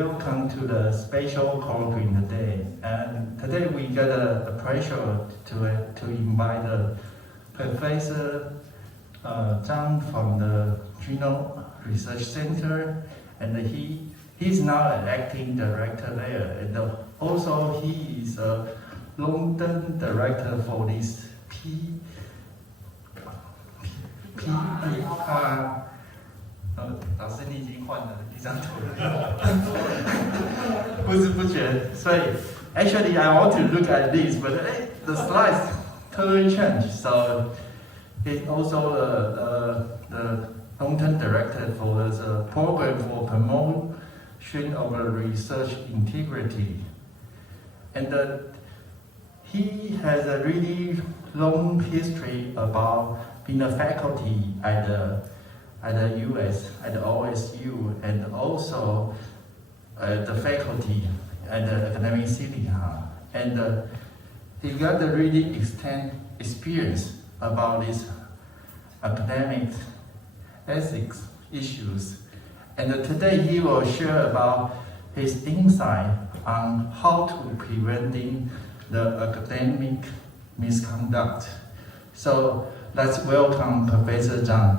welcome to the special colloquy today. And today we got the pleasure to invite Professor Chang from the Genome Research Center, and he's now an acting director there, and also he is a long-term director for this PPTs 老师，你已经换了一张图了，不知不觉。所以 actually I want to look at this, but the slides totally changed. So he's also the long-term director for the program for promotion of research integrity, and he has a really long history about being a faculty at the US, at the OSU, and also the faculty at the academic Sinica. And he got a really extensive experience about these academic ethics issues. And today he will share about his insight on how to preventing the academic misconduct. So let's welcome Professor Chang.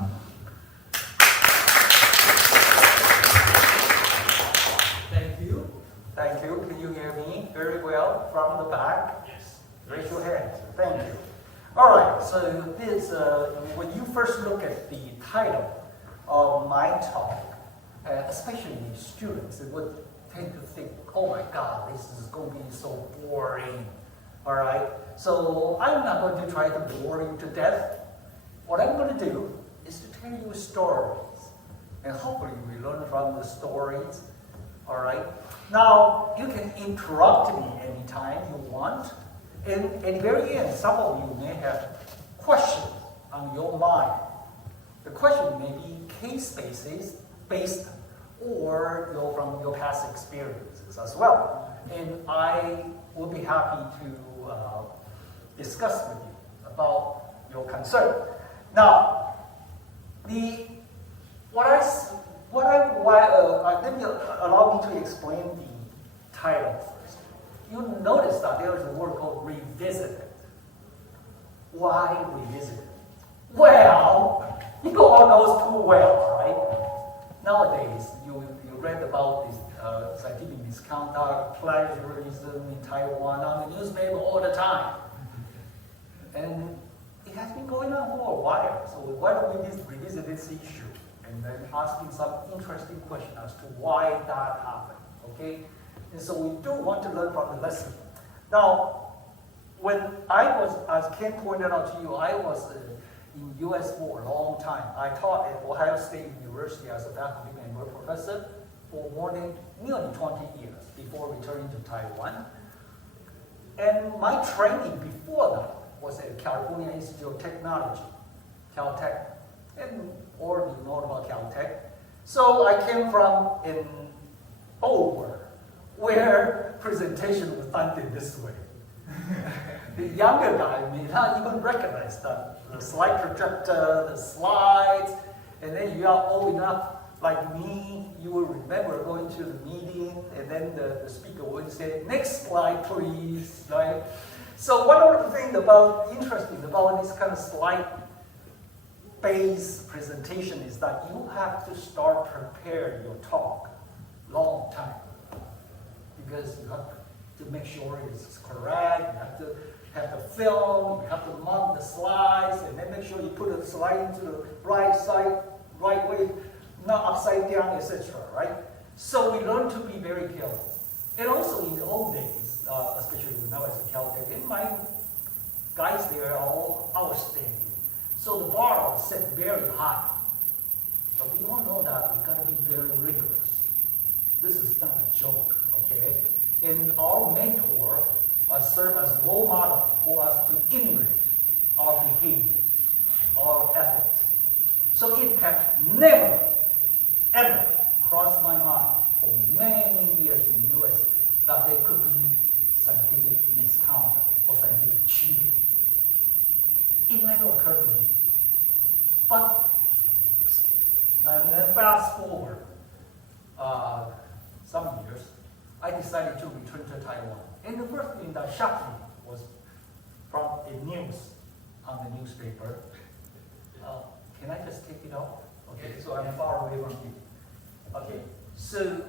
Thank you. Can you hear me very well from the back? Yes. Raise your hand. Thank you. All right. So this, when you first look at the title of my talk, especially students, they would tend to think, "Oh my God, this is going to be so boring." All right. So I'm not going to try to bore you to death. What I'm going to do is to tell you stories, and hopefully we learn from the stories. All right. Now, you can interrupt me anytime you want. And at the very end, some of you may have questions on your mind. The question may be case-based or from your past experiences as well. And I will be happy to discuss with you about your concern. Now, let me allow me to explain the title first. You notice that there is a word called revisited. Why revisited? Well, you all know too well, right? Nowadays, you read about this scientific misconduct, plagiarism in Taiwan on the newspaper all the time. And it has been going on for a while, so why don't we just revisit this issue and then asking some interesting question as to why that happened, okay? And so we do want to learn from the lesson. Now, when I was, as Ken pointed out to you, I was in US for a long time. I taught at Ohio State University as a faculty member professor for more than nearly 20 years before returning to Taiwan. And my training before that was at California Institute of Technology, Caltech, and or you know about Caltech. So I came from an old world where presentation was done in this way. The younger guy may not even recognize the slide projector, the slides, and then you are old enough like me, you will remember going to the meeting, and then the speaker would say, "Next slide, please," right? So one of the things interesting about this kind of slide-based presentation is that you have to start preparing your talk long time, because you have to make sure it's correct. You have to have the film, you have to mount the slides, and then make sure you put the slide into the right side, right way, not upside down, etc. Right? So we learn to be very careful. And also in the old days, especially when I was in Caltech, and my guys there are all outstanding. So the bar was set very high. But we all know that we gotta be very rigorous. This is not a joke, okay? And our mentor served as role model for us to emulate our behavior, our ethics. So it had never, ever crossed my mind for many years in the US that there could be scientific misconduct or scientific cheating. It never occurred to me. But, and then fast forward some years, I decided to return to Taiwan. And the first thing that shocked me was from a news on the newspaper. Can I just take it off? Okay, so I'm far away from you. Okay, so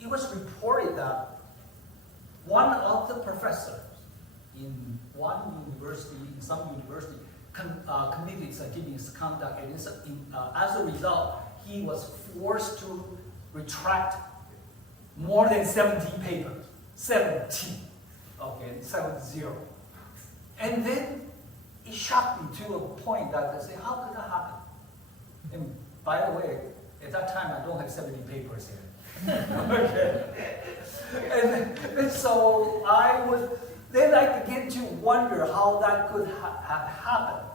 it was reported that one of the professors in one university, in some university, committed scientific misconduct, and as a result, he was forced to retract more than 70 papers. 70. Okay, 70. And then it shocked me to a point that I said, how could that happen? And by the way, at that time, I don't have 70 papers here. Okay. And so then I began to wonder how that could have happened.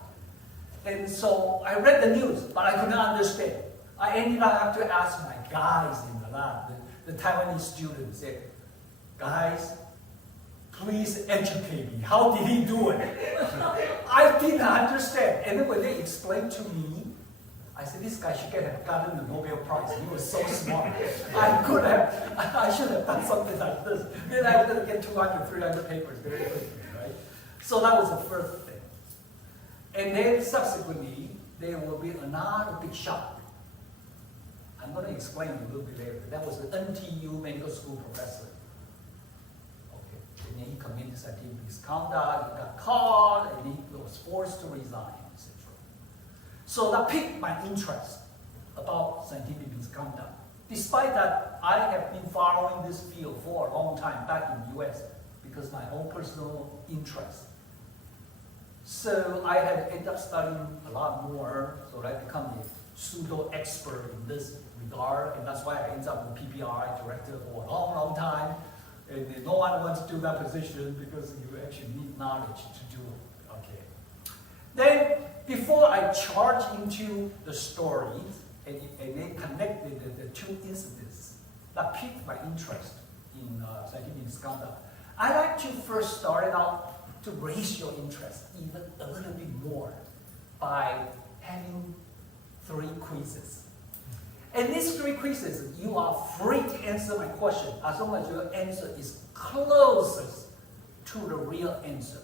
And so I read the news, but I could not understand. I ended up having to ask my guys in the lab, the Taiwanese students, said, guys, please educate me. How did he do it? I did not understand. And then when they explained to me, I said, this guy should have gotten the Nobel Prize. He was so smart. I should have done something like this. Then I was going to get 200, 300 papers very quickly, right? So that was the first thing. And then subsequently, there will be another big shock. I'm going to explain it a little bit later. That was the NTU medical school professor. Okay. And then he committed scientific misconduct, he got caught, and he was forced to resign, etc. So that piqued my interest about scientific misconduct. Despite that, I have been following this field for a long time back in the US because my own personal interest. So I had ended up studying a lot more, so I become a pseudo-expert in this regard, and that's why I ended up in PPRI director for a long, long time. And no one wants to do that position because you actually need knowledge to do it. Okay. Then, before I charge into the stories and then connected the two incidents that piqued my interest in scientific misconduct, I like to first start it out to raise your interest even a little bit more by having 3 quizzes. And these 3 quizzes, you are free to answer my question as long as your answer is closest to the real answer.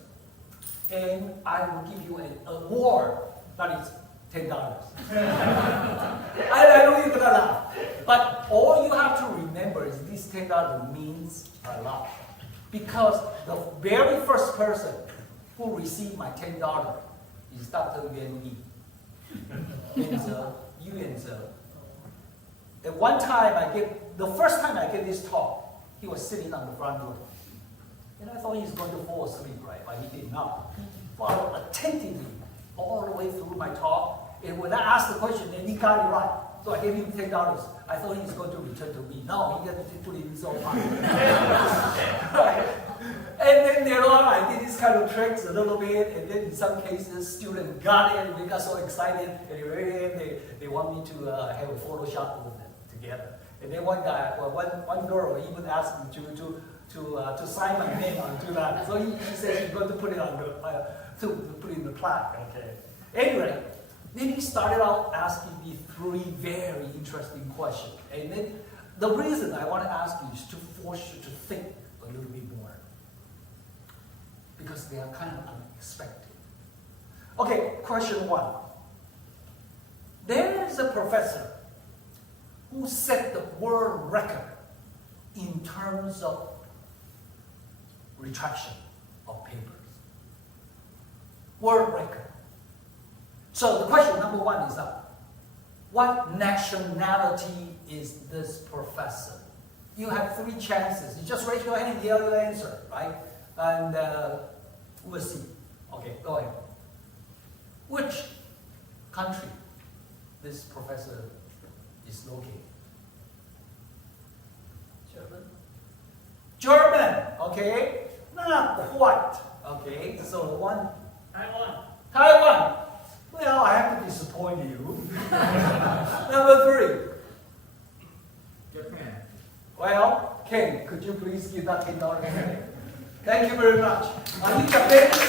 And I will give you an award that is $10. I know you're gonna laugh, but all you have to remember is this $10 means a lot. Because the very first person who received my $10 is Dr. Yuan Yi. At one time, the first time I gave this talk, he was sitting on the front row. And I thought he was going to fall asleep, right? But he did not. He followed attentively all the way through my talk. And when I asked the question, then he got it right. So I gave him $10. I thought he was going to return to me. No, he didn't put it in his own pocket. And then later on, I did these kind of tricks a little bit. And then in some cases, students got it. And we got so excited. And they want me to have a Photoshop with them together. And then one girl even asked me to sign my name onto that. So he said he's going to put it on to put it in the plaque. Okay. Anyway, then he started out asking me 3 very interesting questions. And then the reason I want to ask you is to force you to think a little bit more. Because they are kind of unexpected. Okay, question 1. There is a professor who set the world record in terms of retraction of papers. World record. So the question number 1 is what nationality is this professor? You have 3 chances. You just raise your hand and yell your answer, right? And we'll see. Okay, go ahead. Which country this professor is located? German, okay? Not quite, okay? So Taiwan. Well, I have to disappoint you. Number 3. Japan. Well, Ken, could you please give that $10? Thank you very much. Are you Japanese?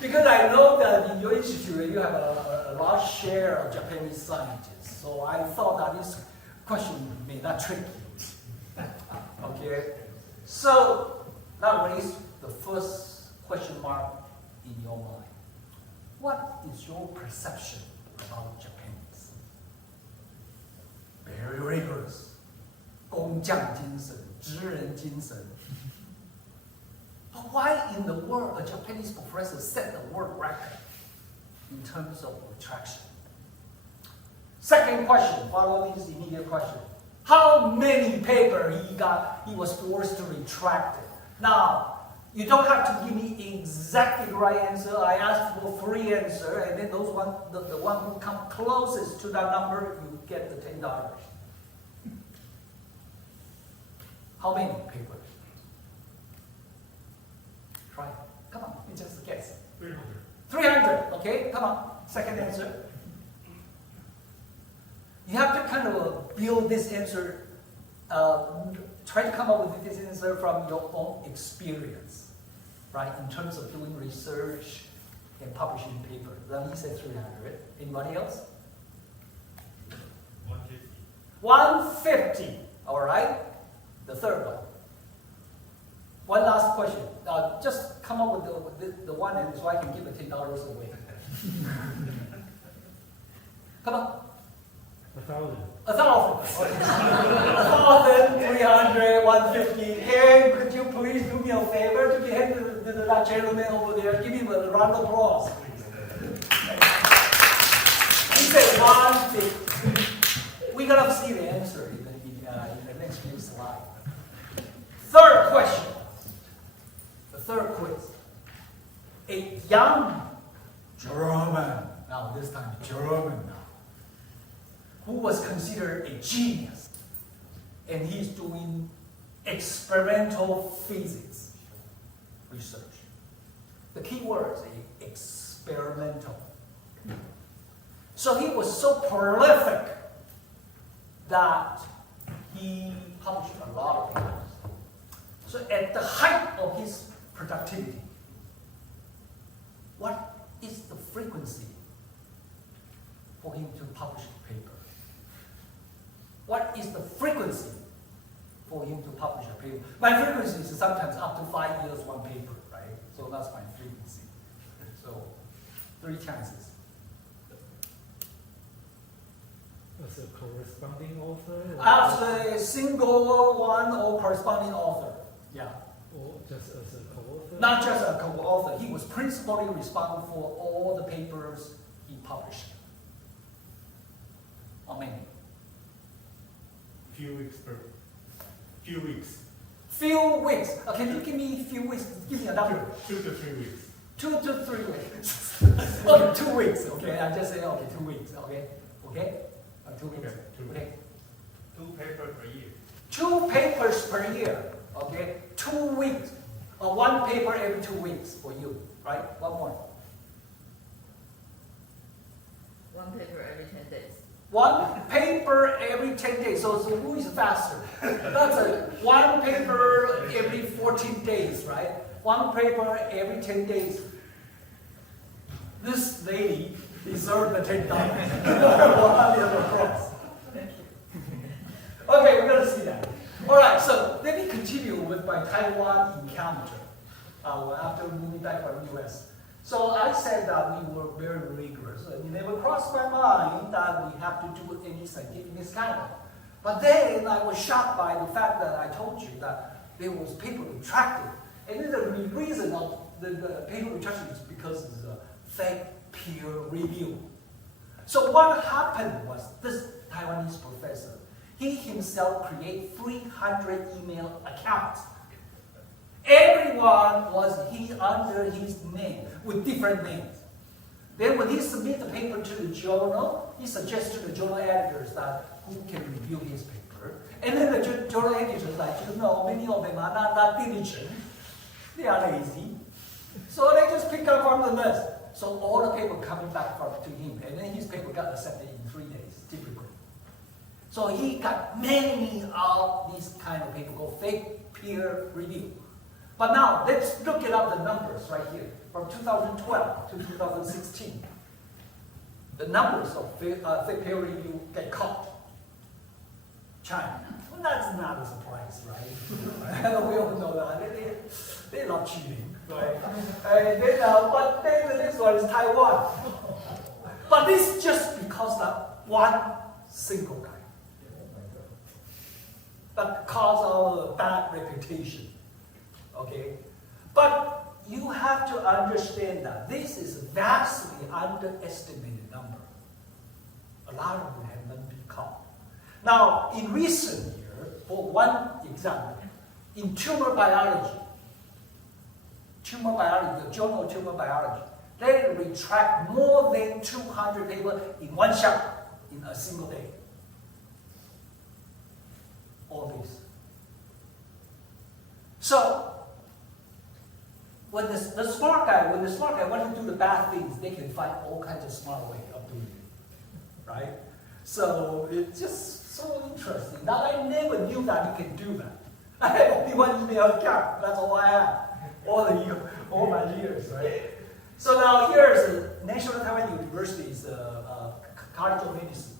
Because I know that in your institute you have a large share of Japanese scientists. So I thought that this question may not trick you. Okay? So, that raises the first question mark in your mind. What is your perception about Japanese? Very rigorous. 工匠精神, 职人精神. But why in the world a Japanese professor set the world record in terms of retraction? Second question, follow this immediate question. How many papers he was forced to retract it? Now, you don't have to give me exactly the right answer. I asked for 3 answers, and then the one who comes closest to that number, you get the $10. How many papers? Try it. Come on, it's just a guess. 300. 300, okay, come on. Second answer. You have to kind of build this answer, try to come up with this answer from your own experience, right? In terms of doing research and publishing papers. Then he said 300. Anybody else? 150. 150, all right? The third one. One last question. Just come up with the one and so I can give the $10 away. Come on. 1,000. 1,000. 1,000, 300, 150. Ken, could you please do me a favor to behave to that gentleman over there? Give him a round of applause. He said 150. We're going to see the answer in the next few slides. Third question. The third quiz. A young German, now this time German now, who was considered a genius, and he's doing experimental physics research. The key word is experimental. So he was so prolific that he published a lot of papers. So at the height of his productivity, what is the frequency for him to publish a paper? What is the frequency for him to publish a paper? My frequency is sometimes up to 5 years, one paper, right? So that's my frequency. So 3 chances. As a corresponding author? As a single one or corresponding author. Yeah. Or just as a co-author? Not just a co-author. He was principally responsible for all the papers he published. How many? Few weeks. Few weeks. Can you give me a few weeks? Give me a number. 2 to 3 weeks. 2 to 3 weeks. Okay, 2 weeks. Okay, I just say okay, 2 weeks. Okay, okay, 2 weeks. Okay, 2 weeks. Okay, 2 papers per year. 2 papers per year. Okay, 2 weeks. 1 paper every 2 weeks for you, right? One more. 1 paper every 10 days. 1 paper every 10 days. So who is faster? That's 1 paper every 14 days, right? 1 paper every 10 days. This lady deserved the $10. Okay, we're going to see that. All right, so let me continue with my Taiwan encounter after moving back from the US. So I said that we were very rigorous, and it never crossed my mind that we have to do any scientific misconduct. But then I was shocked by the fact that I told you that there was paper retracted. And then the reason of the paper retraction is because it's a fake peer review. So what happened was this Taiwanese professor, he himself created 300 email accounts. Everyone was under his name with different names. Then when he submitted the paper to the journal, he suggested to the journal editors that who can review his paper. And then the journal editors, like, many of them are not diligent. They are lazy. So they just pick up from the list. So all the paper coming back to him. And then his paper got accepted in 3 days, typically. So he got many of these kind of paper called fake peer review. But now, let's look at up the numbers right here. From 2012 to 2016, the numbers of fake peer review get caught. China. Well, that's not a surprise, right? We all know that. They love cheating, right? And then, but then the next one is Taiwan. But this is just because that one single guy that caused our bad reputation. Okay? But you have to understand that this is a vastly underestimated number. A lot of them have not been caught. Now, in recent years, for one example, in tumor biology, the journal of tumor biology, they retract more than 200 papers in one shot, in a single day. All this. So, when the smart guy wants to do the bad things, they can find all kinds of smart ways of doing it, right? So it's just so interesting. Now I never knew that you can do that. I had only one email account. That's all I have. All my years, right? So now here's the National Taiwan University's College of Medicine.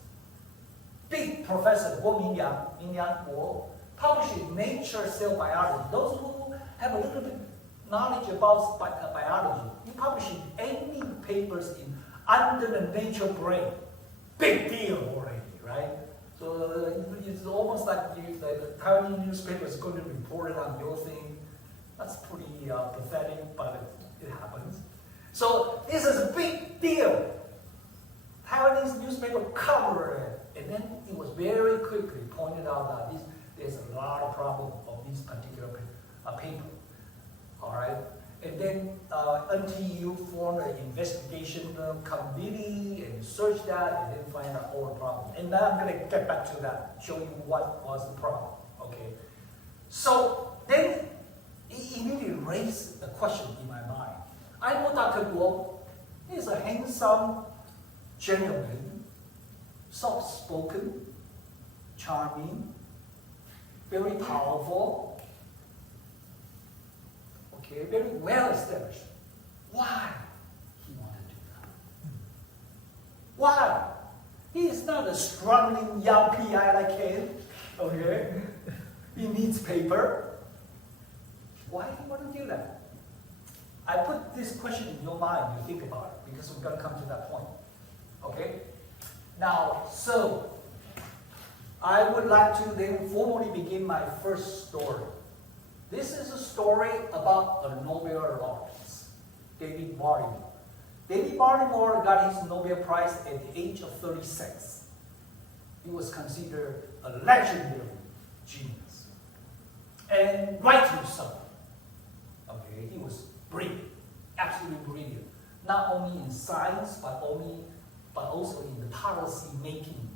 Big professor Guo Mingyang published in Nature Cell Biology. Those who have a little bit knowledge about biology, he published 80 papers under the Nature Brain. Big deal already, right? So it's almost like the Taiwanese newspaper is going to report it on your thing. That's pretty pathetic, but it happens. So this is a big deal. Taiwanese newspaper covered it, and then it was very quickly pointed out that there's a lot of problem of this particular paper. All right, and then NTU formed an investigation committee and searched that, and then find out all the problem. And now I'm going to get back to that, show you what was the problem. Okay, so then it immediately raised the question in my mind. I know Dr. Guo is a handsome gentleman, soft-spoken, charming, very powerful, okay, very well established. Why he want to do that? Why? He is not a struggling young PI like him, okay? He needs paper. Why do you want to do that? I put this question in your mind, you think about it, because we're going to come to that point. Okay? Now, so, I would like to then formally begin my first story. This is a story about a Nobel laureate, David Baltimore. David Baltimore got his Nobel Prize at the age of 36. He was considered a legendary genius. And rightly so. Okay, he was brilliant, absolutely brilliant. Not only in science, but also in the policy-making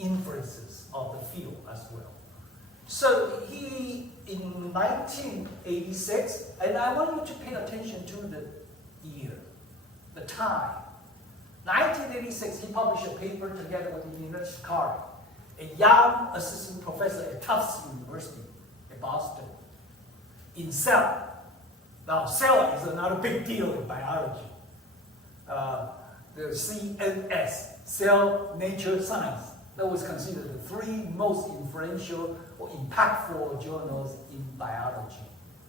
inferences of the field as well. So he, in 1986, and I want you to pay attention to the year, the time. 1986, he published a paper together with the University of Chicago, a young assistant professor at Tufts University in Boston, in cell. Now, cell is another big deal in biology. The CNS, Cell Nature Science, that was considered the three most influential or impactful journals in biology.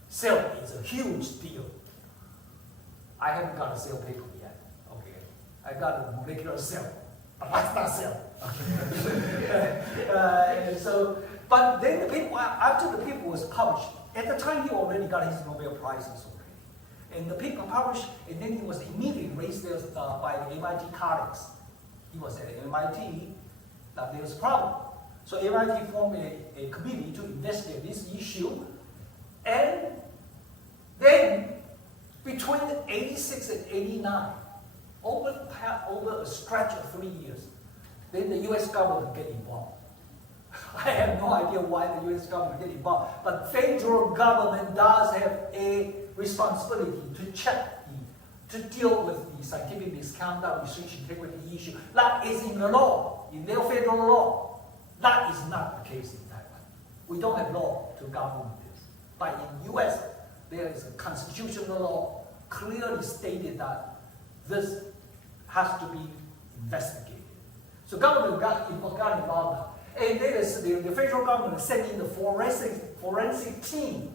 Cell is a huge deal. I haven't got a cell paper yet. Okay, I got a molecular cell, but that's not cell. Okay. But then the paper, after the paper was published, at the time he already got his Nobel Prizes already. And the paper published, and then he was immediately raised there by the MIT colleagues. He was at MIT, that there was a problem. So MIT formed a committee to investigate this issue. And then, between 86 and 89, over a stretch of 3 years, then the US government get involved. I have no idea why the US government get involved, but federal government does have a responsibility to check, to deal with the scientific misconduct, research integrity issue. That is in the law, in their federal law. That is not the case in Taiwan. We don't have law to govern this. But in US, there is a constitutional law clearly stated that this has to be investigated. So government got involved now. And then the federal government sent in the forensic team,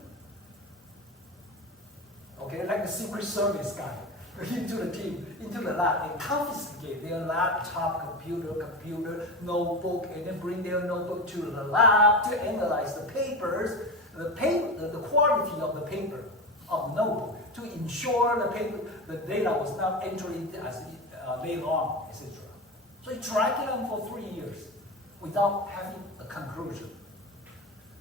okay, like the Secret Service guy, into the lab and confiscate their laptop, computer, notebook, and then bring their notebook to the lab to analyze the papers, the quality of the paper, of the notebook, to ensure the data was not entered as later on, etc. So it dragged it on for 3 years without having a conclusion.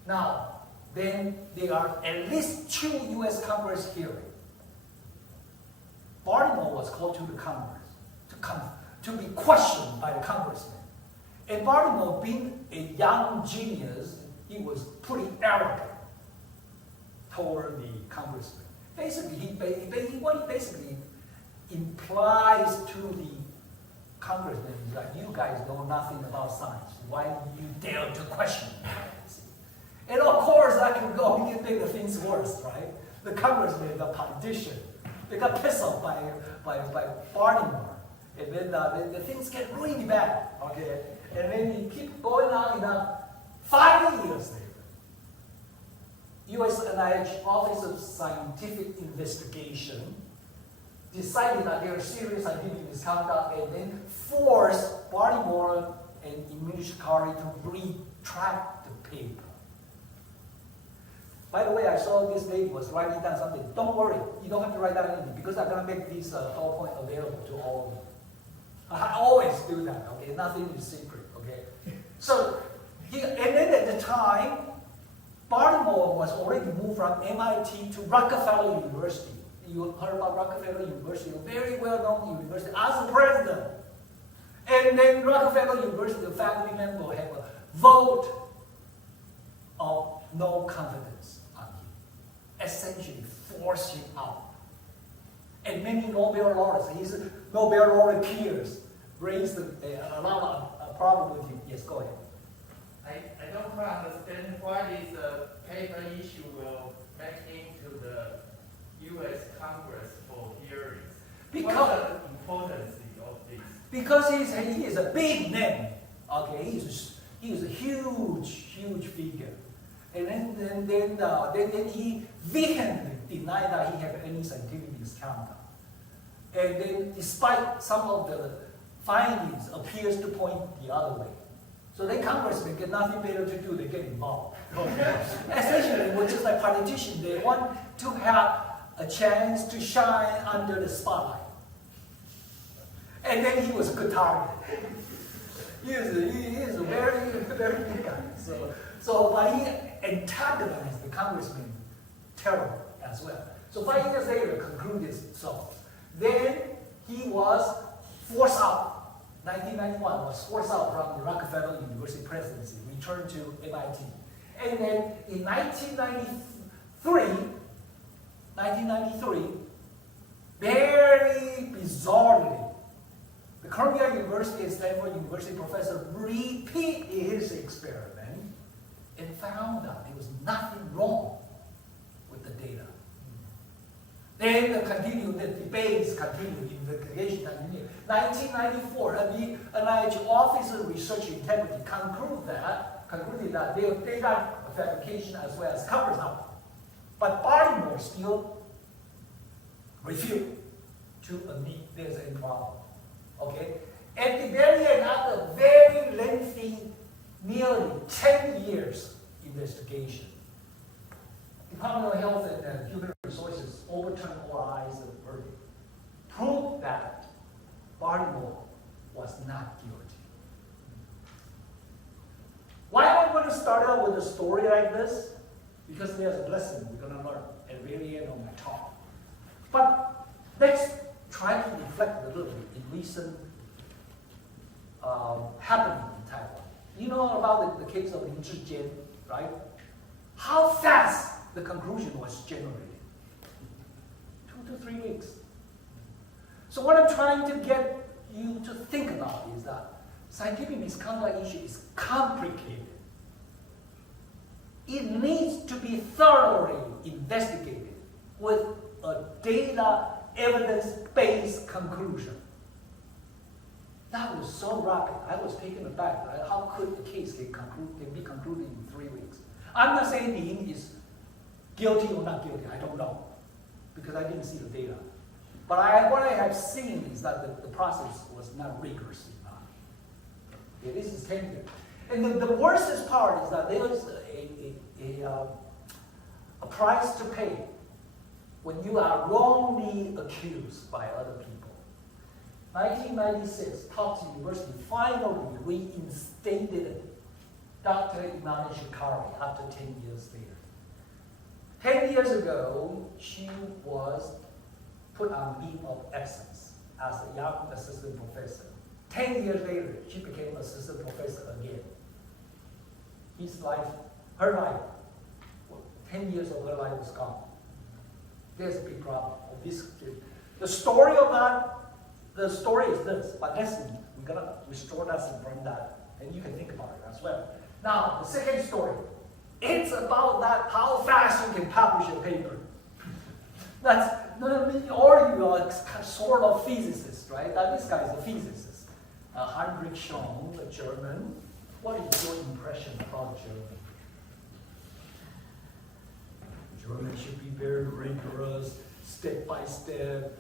Now, then there are at least 2 U.S. Congress hearings. Baltimore was called to the Congress to be questioned by the congressman. And Baltimore, being a young genius, he was pretty arrogant toward the congressman. Basically, what he basically implies to the congressman is that you guys know nothing about science. Why do you dare to question me? And of course, that can go and make the things worse, right? The congressman, the politician, they got pissed off by Baltimore. And then the things get really bad, okay? And then you keep going on enough. 5 years later, U.S. NIH Office of Scientific Investigation decided that there are serious scientific misconduct and then forced Baltimore and Immunity to retract the paper. By the way, I saw this lady was writing down something. Don't worry, you don't have to write down anything because I'm going to make this PowerPoint available to all of you. I always do that, okay? Nothing is secret, okay? So, and then at the time, Baltimore was already moved from MIT to Rockefeller University. You heard about Rockefeller University, a very well-known university, as a president. And then Rockefeller University, the faculty member have a vote of no confidence on him, essentially force him out. And many Nobel laureates, his Nobel laureate peers, raised a lot of problem with him. Yes, go ahead. I don't quite understand why this paper issue will make into the U.S. Congress for hearings. What's the importance of this? Because he is a big name. Okay, he is a huge figure. And then he vehemently denied that he had any scientific misconduct. And then despite some of the findings appears to point the other way. So then congressmen get nothing better to do, they get involved. Okay. Essentially, we're just like politicians, they want to have a chance to shine under the spotlight. And then he was a good target. He is a very big guy. But he antagonized the congressman terribly as well. So 5 years later, concluded so. Then he was forced out. 1991 was forced out from the Rockefeller University presidency, returned to MIT. And then in 1993, very bizarrely, the Columbia University and Stanford University professor repeated his experiment and found out there was nothing wrong with the data. Then the debates continued, investigation continued. 1994, the NIH Office of Research Integrity concluded that their data fabrication as well as covers up. But Baltimore still refused to admit there's any problem. Okay? At the very end, after very lengthy, nearly 10 years investigation, Department of Health and Human Resources overturned all eyes of the verdict, proved that Baltimore was not guilty. Why am I going to start out with a story like this? Because there's a lesson we're going to learn at the very end of my talk. But let's try to reflect a little bit in recent happening in Taiwan. You know about the case of Tien-Hsien, right? How fast the conclusion was generated. 2 to 3 weeks. So what I'm trying to get you to think about is that scientific misconduct issue is complicated. It needs to be thoroughly investigated with a data evidence-based conclusion. That was so rapid. I was taken aback. Right? How could the case can be concluded in 3 weeks? I'm not saying Ning is guilty or not guilty. I don't know because I didn't see the data. But what I have seen is that the process was not rigorous enough. Okay, this is 10 years. And the worst part is that there is a price to pay when you are wrongly accused by other people. 1996, Tufts University finally reinstated Dr. Tien-Hsien Chang after 10 years later. 10 years ago, she was put on leave of absence as a young assistant professor. 10 years later, she became assistant professor again. His life, her life, 10 years of her life was gone. There's a big problem. The story of that, the story is this, but listen, we're gonna restore lesson from that, and you can think about it as well. Now, the second story, it's about that how fast you can publish a paper. That's or you are sort of physicist, right? This guy is a physicist. Heinrich Schön, a German. What is your impression about Germany? Germany should be very rigorous, step by step.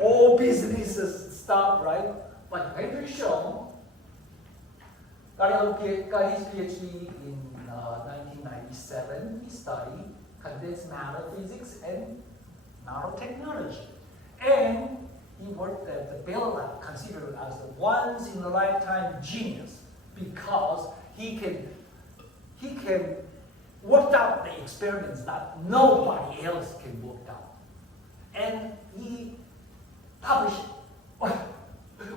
All businesses stop, right? But Heinrich Schön got his PhD in 1997. He studied condensed matter physics and nanotechnology. And he worked at the Bell Lab, considered as the once-in-a-lifetime genius because he can work out the experiments that nobody else can work out. And he published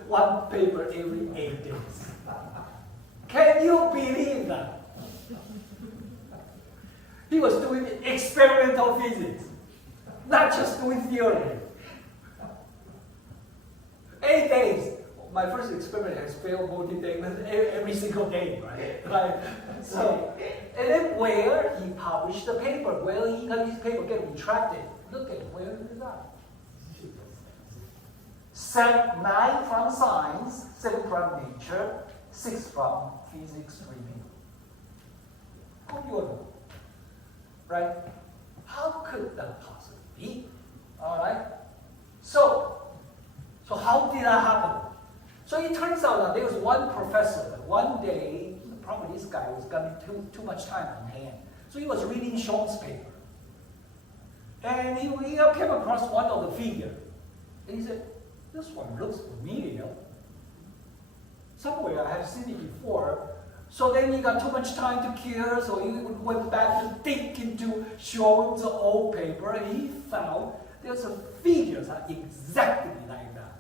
one paper every 8 days. Can you believe that? He was doing experimental physics, not just doing theory. 8 days. My first experiment has failed multi-day every single day, right? So, and then where he published the paper, where he got his paper get retracted. Look at where it is at. 9 from Science, 7 from Nature, 6 from Physics Review. Computer. Right? How could that possibly be? All right? So how did that happen? So it turns out that there was one professor that one day, probably this guy was getting too much time on hand. So he was reading Schön's paper. And he came across one of the figures. And he said, this one looks familiar. Somewhere I have seen it before. So then he got too much time to kill, so he went back to dig into Schön's old paper, and he found there's a figures that exactly like that.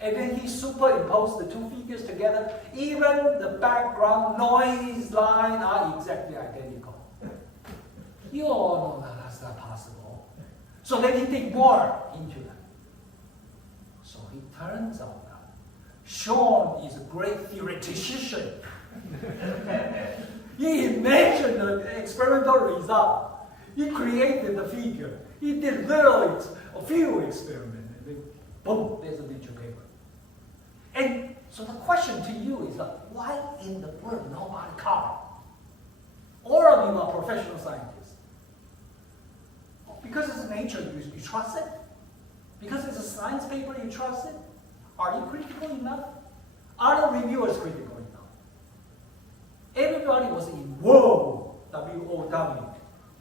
And then he superimposed the two figures together. Even the background noise line are exactly identical. You all know that that's not possible. So then he dig more into that. So it turns out that Schön is a great theoretician. He imagined the experimental result. He created the figure. He did literally a few experiments, and then boom, there's a Nature paper. And so the question to you is, why in the world nobody caught it? All of you are professional scientists. Because it's Nature, you trust it? Because it's a science paper, you trust it? Are you critical enough? Are the reviewers critical enough? Everybody was in whoa, W-O-W,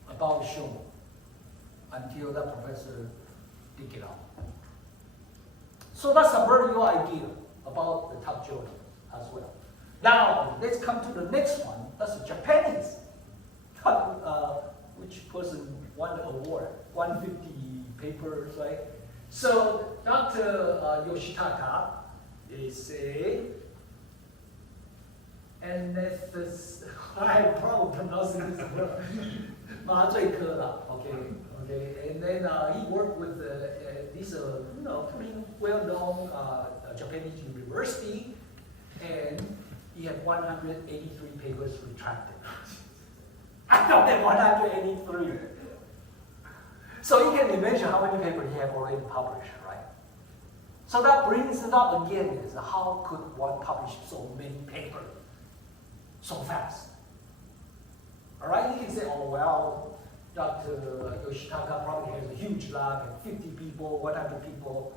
about Schön, until that professor dig it out. So that's a very new idea about the top journal as well. Now, let's come to the next one. That's a Japanese. Which person won the award? 150 papers, right? So, Dr. Yoshitaka is a I have a problem pronouncing this word. 麻醉科啦, okay. And then he worked with this pretty well-known Japanese university, and he had 183 papers retracted. Out of that 183. So you can imagine how many papers he had already published, right? So that brings it up again is how could one publish so many papers so fast? All right, you can say, oh, well, Dr. Yoshitaka probably has a huge lab and 50 people, 100 people.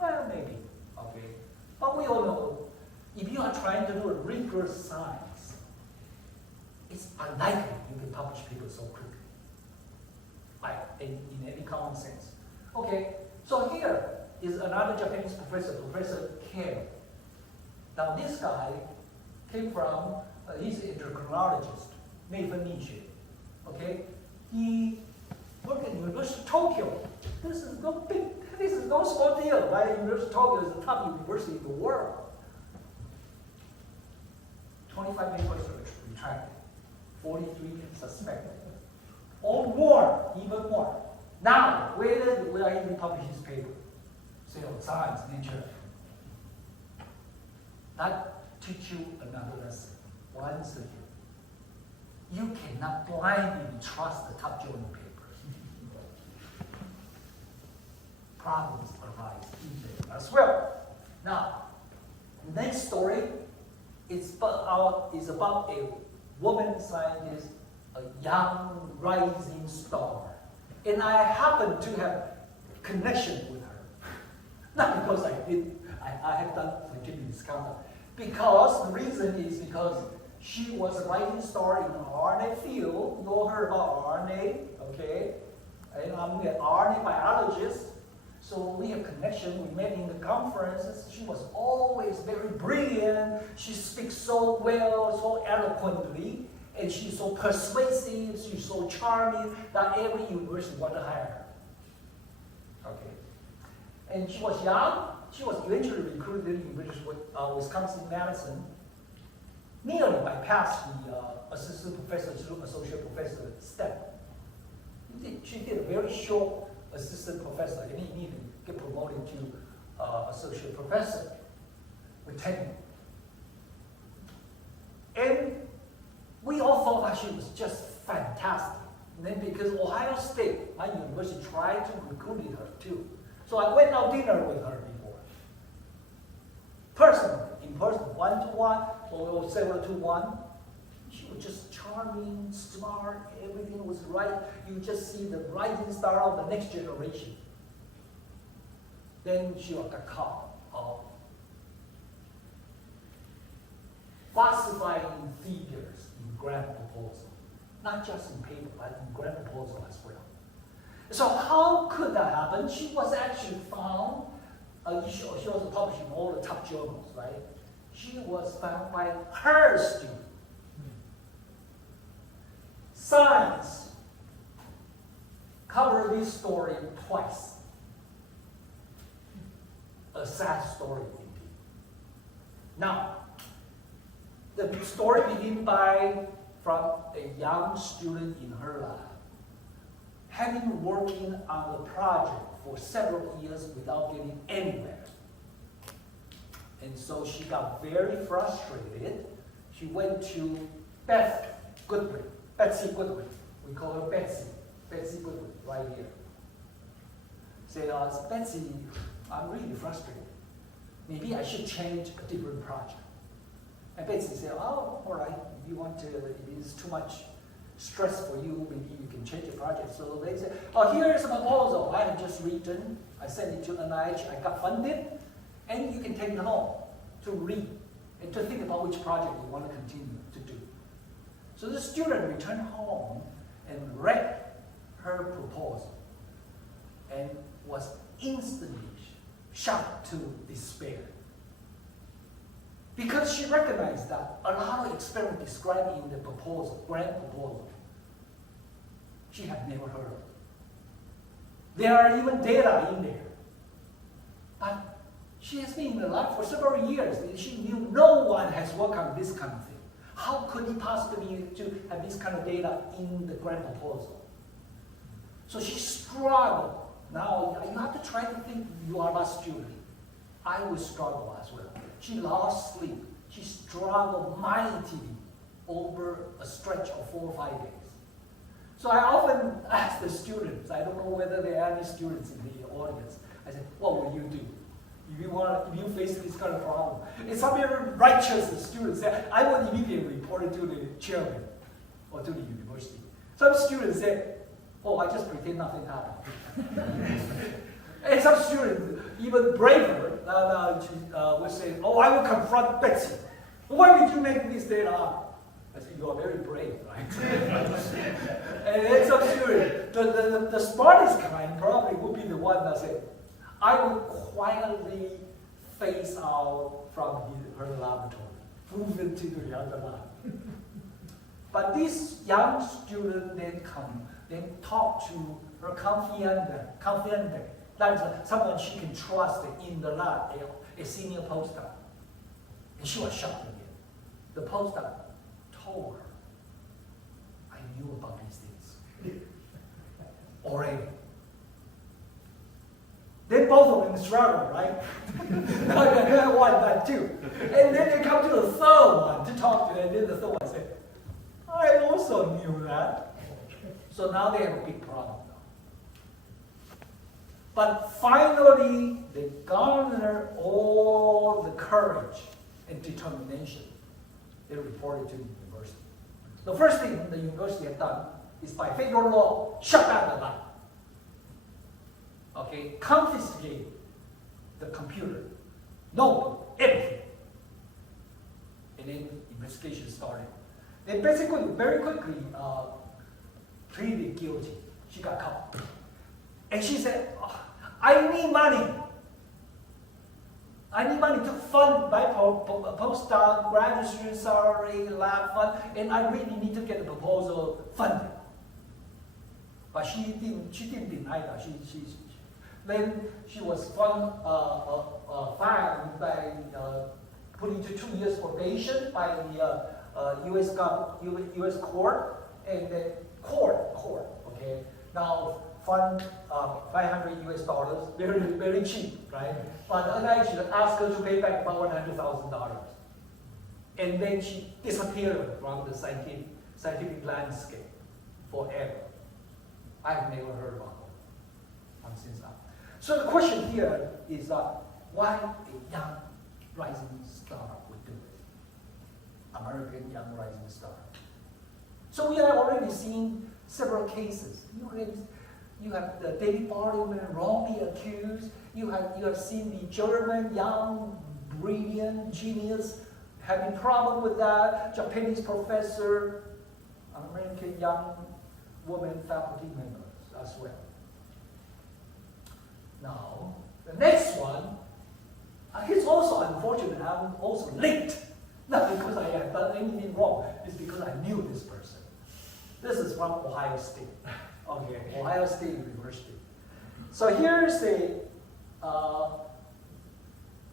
Well, maybe, okay. But we all know, if you are trying to do a rigorous science, it's unlikely you can publish papers so quickly, like in any common sense. Okay, so here is another Japanese professor, Professor Ken. Now this guy came from, he's an endocrinologist, 内分泌学. Okay, he worked at University of Tokyo. This is no small deal, right? University of Tokyo is the top university in the world. 25 papers retracted, 43 suspected, or more, even more. Now, where are he publish his paper? Say, oh, Science, Nature. That teach you another lesson. Once again, you cannot blindly trust the top journal papers. Problems arise in there as well. Now, next story is about a woman scientist, a young rising star. And I happen to have connection with her. Not because I have done legitimate Misconduct. Because the reason is because she was a rising star in the RNA field. You all heard about RNA, okay? And I'm an RNA biologist. So we have connection. We met in the conferences. She was always very brilliant. She speaks so well, so eloquently. And she's so persuasive, she's so charming that every university wanted to hire her. Okay. And she was young. She was eventually recruited in the University of Wisconsin-Madison. Nearly bypassed the assistant professor to associate professor step. She did a very short assistant professor, and he needed to get promoted to associate professor with tenure. And we all thought that she was just fantastic. And then because Ohio State, my university, tried to recruit her too. So I went out dinner with her before. Personally, in person, 1-to-1 or 7-to-1. She was just charming, smart, everything was right. You just see the rising star of the next generation. Then she got caught of falsifying figures in grant proposal. Not just in paper, but in grant proposal as well. So how could that happen? She was actually found, she was published in all the top journals, right? She was found by her student. Science covered this story twice. A sad story indeed. Now, the story begins from a young student in her lab, having been working on the project for several years without getting anywhere. And so she got very frustrated. She went to Betsy Goodwin. We call her Betsy Goodwin, right here. Say, Betsy, I'm really frustrated. Maybe I should change a different project. And Betsy said, oh, all right, if you want to, if it's too much stress for you, maybe you can change the project. So they said, oh, here is a proposal I have just written. I sent it to NIH, I got funded, and you can take it home to read and to think about which project you want to continue to do. So the student returned home and read her proposal and was instantly shocked to despair. Because she recognized that a lot of experiments described in the proposal, grant proposal, she had never heard of. There are even data in there. But she has been in the lab for several years, and she knew no one has worked on this kind of thing. How could he possibly to have this kind of data in the grant proposal? So she struggled. Now, you have to try to think you are a student. I would struggle as well. She lost sleep. She struggled mightily over a stretch of 4 or 5 days. So I often ask the students, I don't know whether there are any students in the audience, I said, what will you do if you face this kind of problem. And some very righteous students say, I would immediately report it to the chairman or to the university. Some students say, oh, I just pretend nothing happened. And some students, even braver, would say, oh, I will confront Betsy. Why did you make this data up? I said, you are very brave, right? And then some students, the smartest kind probably would be the one that said, I will quietly phase out from her laboratory, move into the other lab. But this young student then talk to her confidant, that's someone she can trust in the lab, a senior postdoc. And she was shocked again. The postdoc told her, I knew about these things already. Then both of them struggle, right? I want that too. And then they come to the third one to talk to them, and then the third one said, I also knew that. So now they have a big problem now. But finally, they garner all the courage and determination. They reported to the university. The first thing the university had done is by federal law, shut down the lab. Okay, confiscate the computer, notebook, everything. And then investigation started. They basically, very quickly, pleaded guilty. She got caught. And she said, oh, I need money. I need money to fund my postdoc, graduate student salary, lab fund, and I really need to get the proposal funded. But she didn't deny that. Then she was fined by put into 2 years probation by the U.S. court, and then court, okay. Now fund $500 very, very cheap, right? But the NIH asked her to pay back about $100,000, and then she disappeared from the scientific landscape forever. I've never heard about her since that. So the question here is why a young rising star would do it? American young rising star. So we have already seen several cases. You have the David Bartleman wrongly accused. You have seen the German young, brilliant genius having problem with that. Japanese professor, American young woman faculty members as well. Now, the next one, it's also unfortunate. I'm also linked. Not because I have done anything wrong, it's because I knew this person. This is from Ohio State. Okay, Ohio State University. So here's a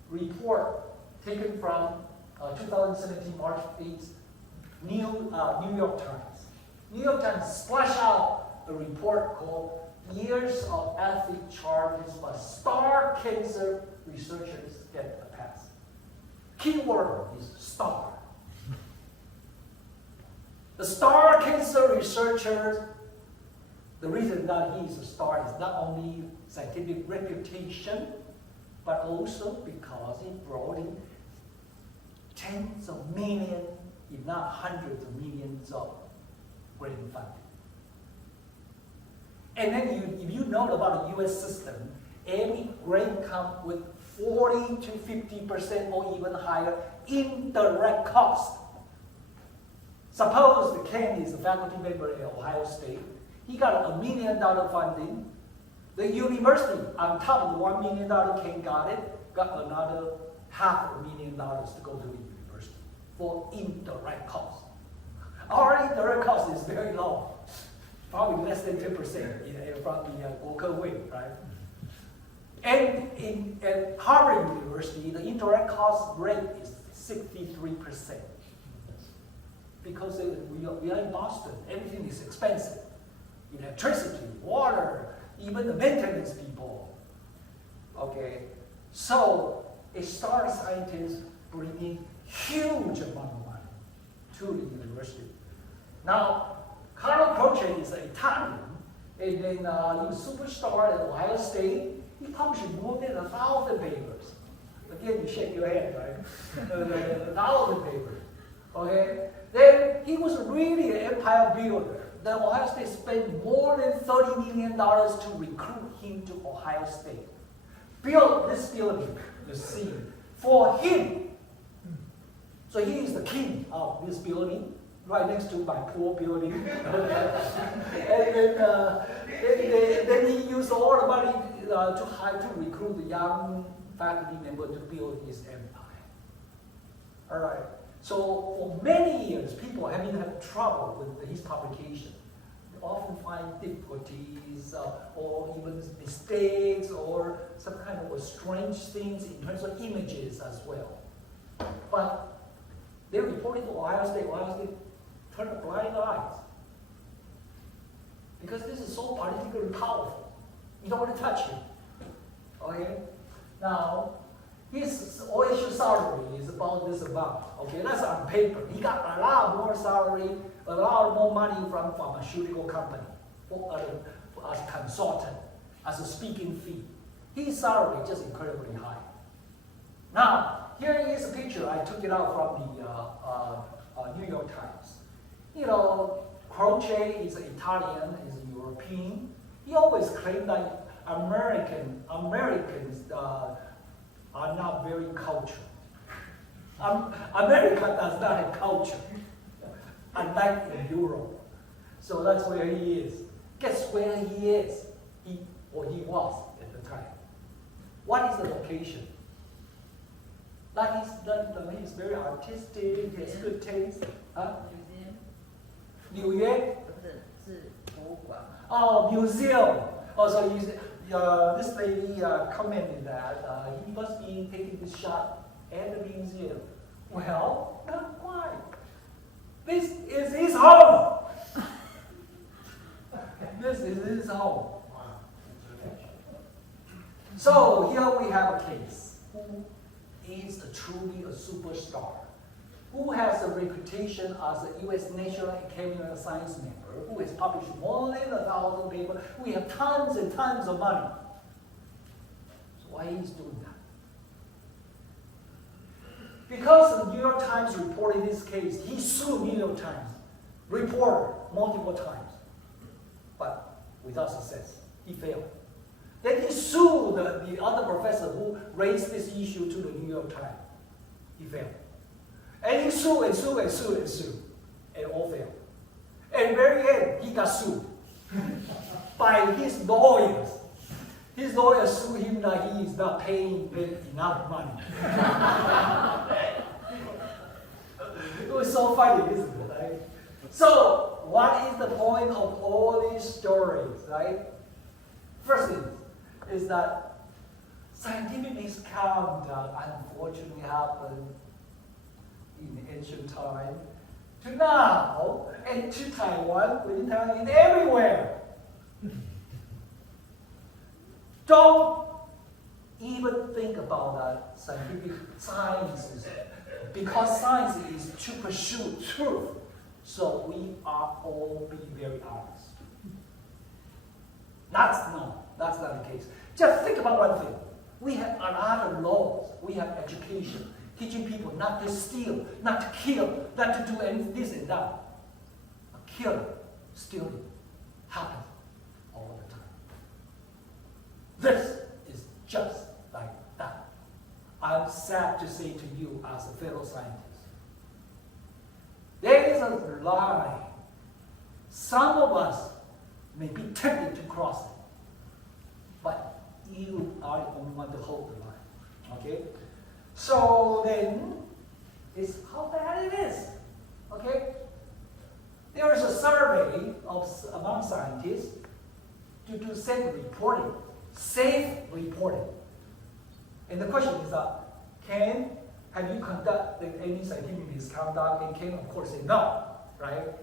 report taken from 2017 March 8th, New York Times. New York Times splashed out a report called Years of Ethics Charges, but star cancer researchers get a pass. Keyword is star. The star cancer researcher, the reason that he is a star is not only scientific reputation, but also because he brought in tens of millions, if not hundreds of millions of grant funding. And then if you know about the US system, every grant comes with 40 to 50% or even higher indirect cost. Suppose the Ken is a faculty member at Ohio State. He got $1 million funding. The university, on top of the $1 million Ken got another $500,000 to go to the university for indirect cost. Our indirect cost is very low. Probably less than 10% from the Goku wing, right? And at Harvard University, the indirect cost rate is 63%. Because we are in Boston, everything is expensive. Electricity, water, even the maintenance people. Okay, so a star scientist bringing huge amount of money to the university. Now, Carlo Croce is an Italian, and then he was a superstar at Ohio State. He published more than 1,000 papers again, you shake your head, right? Thousands papers. Okay? Then he was really an empire builder. The Ohio State spent more than $30 million to recruit him to Ohio State. Built this building, you see, for him. So he is the king of this building, right next to my poor building. And then he used all the money to recruit the young faculty member to build his empire. All right. So for many years, people have been having trouble with his publication. They often find difficulties or even mistakes or some kind of strange things in terms of images as well. But they reported to Ohio State. Ohio State turned a blind eye. Because this is so politically powerful. You don't want to touch him. Okay? Now, his all-issue salary is about this amount. Okay, that's on paper. He got a lot more salary, a lot more money from pharmaceutical company as a consultant, as a speaking fee. His salary is just incredibly high. Now, here is a picture. I took it out from the New York Times. You know, Croce is Italian, is European. He always claimed that Americans are not very cultured. America does not have culture, unlike in Europe. So that's where he is. Guess where he is? He was at the time. What is the location? He's very artistic, he has good taste. Huh? Museum. 纽约? 不是，是博物馆。 Oh, museum. Also, this lady commented that he must be taking this shot at the museum. Well, not quite. This is his home. This is his home. So here we have a case. Who is truly a superstar? Who has a reputation as a U.S. National Academy of Science member, who has published more than 1,000 papers, who have tons and tons of money. So why is doing that? Because the New York Times reported this case, he sued New York Times reporter multiple times, but without success. He failed. Then he sued the other professor who raised this issue to the New York Times. He failed. And he sued and sued and sued and sued, and all failed. And very end, he got sued by his lawyers. His lawyers sued him that he is not paying them enough money. It was so funny, isn't it? Right? So, what is the point of all these stories, right? First thing is that scientific misconduct unfortunately happened in ancient time to now, and to Taiwan, within Taiwan, and everywhere. Don't even think about that scientific sciences, because science is to pursue truth. So we are all being very honest. That's not the case. Just think about one thing. We have a lot of laws. We have education, teaching people not to steal, not to kill, not to do anything, this and that. But killing, stealing happens all the time. This is just like that. I'm sad to say to you as a fellow scientist, there is a line. Some of us may be tempted to cross it, but you are the only one to hold the line. Okay? So then, it's how bad it is. Okay? There is a survey among scientists to do safe reporting. And the question is have you conducted any scientific misconduct? And Ken, of course, say no, right?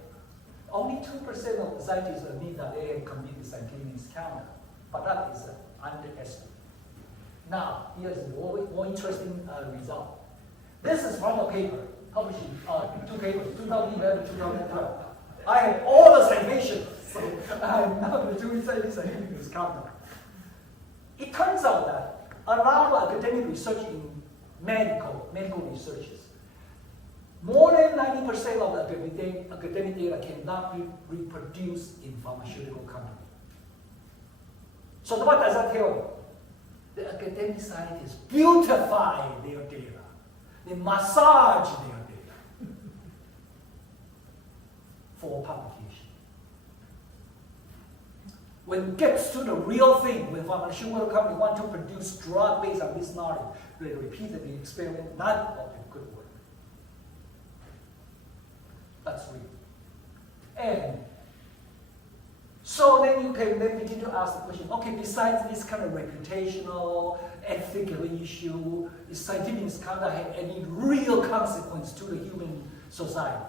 Only 2% of the scientists admit that they have committed scientific misconduct, but that is an underestimate. Now, here's a more interesting result. This is from a paper, published in 2 papers, 2011, 2012. I have all the citations, so I'm not doing scientific misconduct. It turns out that a lot of academic research in medical researches. More than 90% of the academic data cannot be reproduced in pharmaceutical company. So what does that tell you? The academic scientists beautify their data. They massage their data for publication. When it gets to the real thing, when pharmaceutical company want to produce drug based on this knowledge, they repeatedly experiment, none of it could work. That's real. And so then you can then begin to ask the question, okay, besides this kind of reputational, ethical issue, is scientific misconduct have any real consequence to the human society?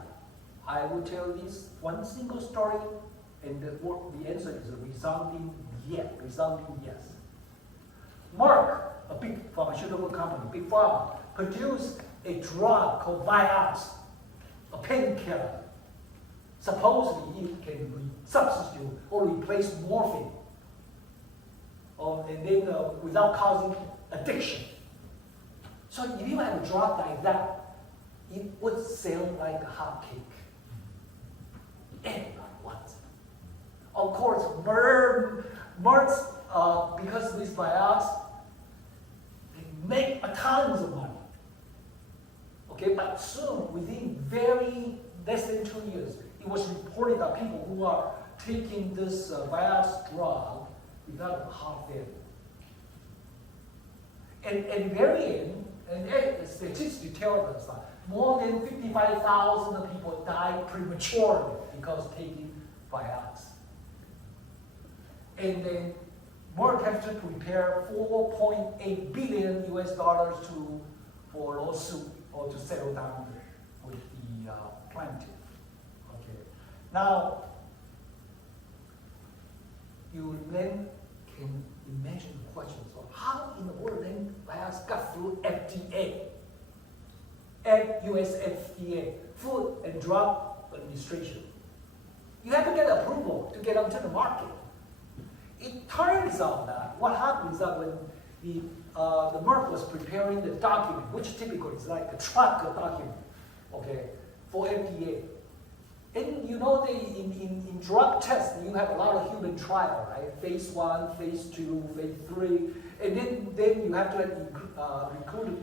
I will tell this one single story, and the answer is a resounding yes. Merck, a big pharmaceutical company, big pharma, produced a drug called Vioxx, a painkiller. Supposedly it can substitute or replace morphine, and then without causing addiction. So if you have a drug like that, it would sell like a hotcake. Everybody wants it. Of course, Merck's, because of this Vioxx, they make tons of money. Okay, but soon, within less than 2 years, it was reported that people who are taking this Vioxx drug develop heart failure. And very end, and statistics tell us that more than 55,000 people died prematurely because taking Vioxx. And then Merck has to prepare $4.8 billion for a lawsuit or to settle down with the plaintiff. Okay. Now, you then can imagine the question, so how in the world then Vioxx got through FDA, and US FDA, Food and Drug Administration? You have to get approval to get onto the market. It turns out that what happened is that when the Merck was preparing the document, which typically is like a tracker document, okay, for FDA. And you know, in drug tests, you have a lot of human trial, right? Phase 1, phase 2, phase 3, and then you have to recruit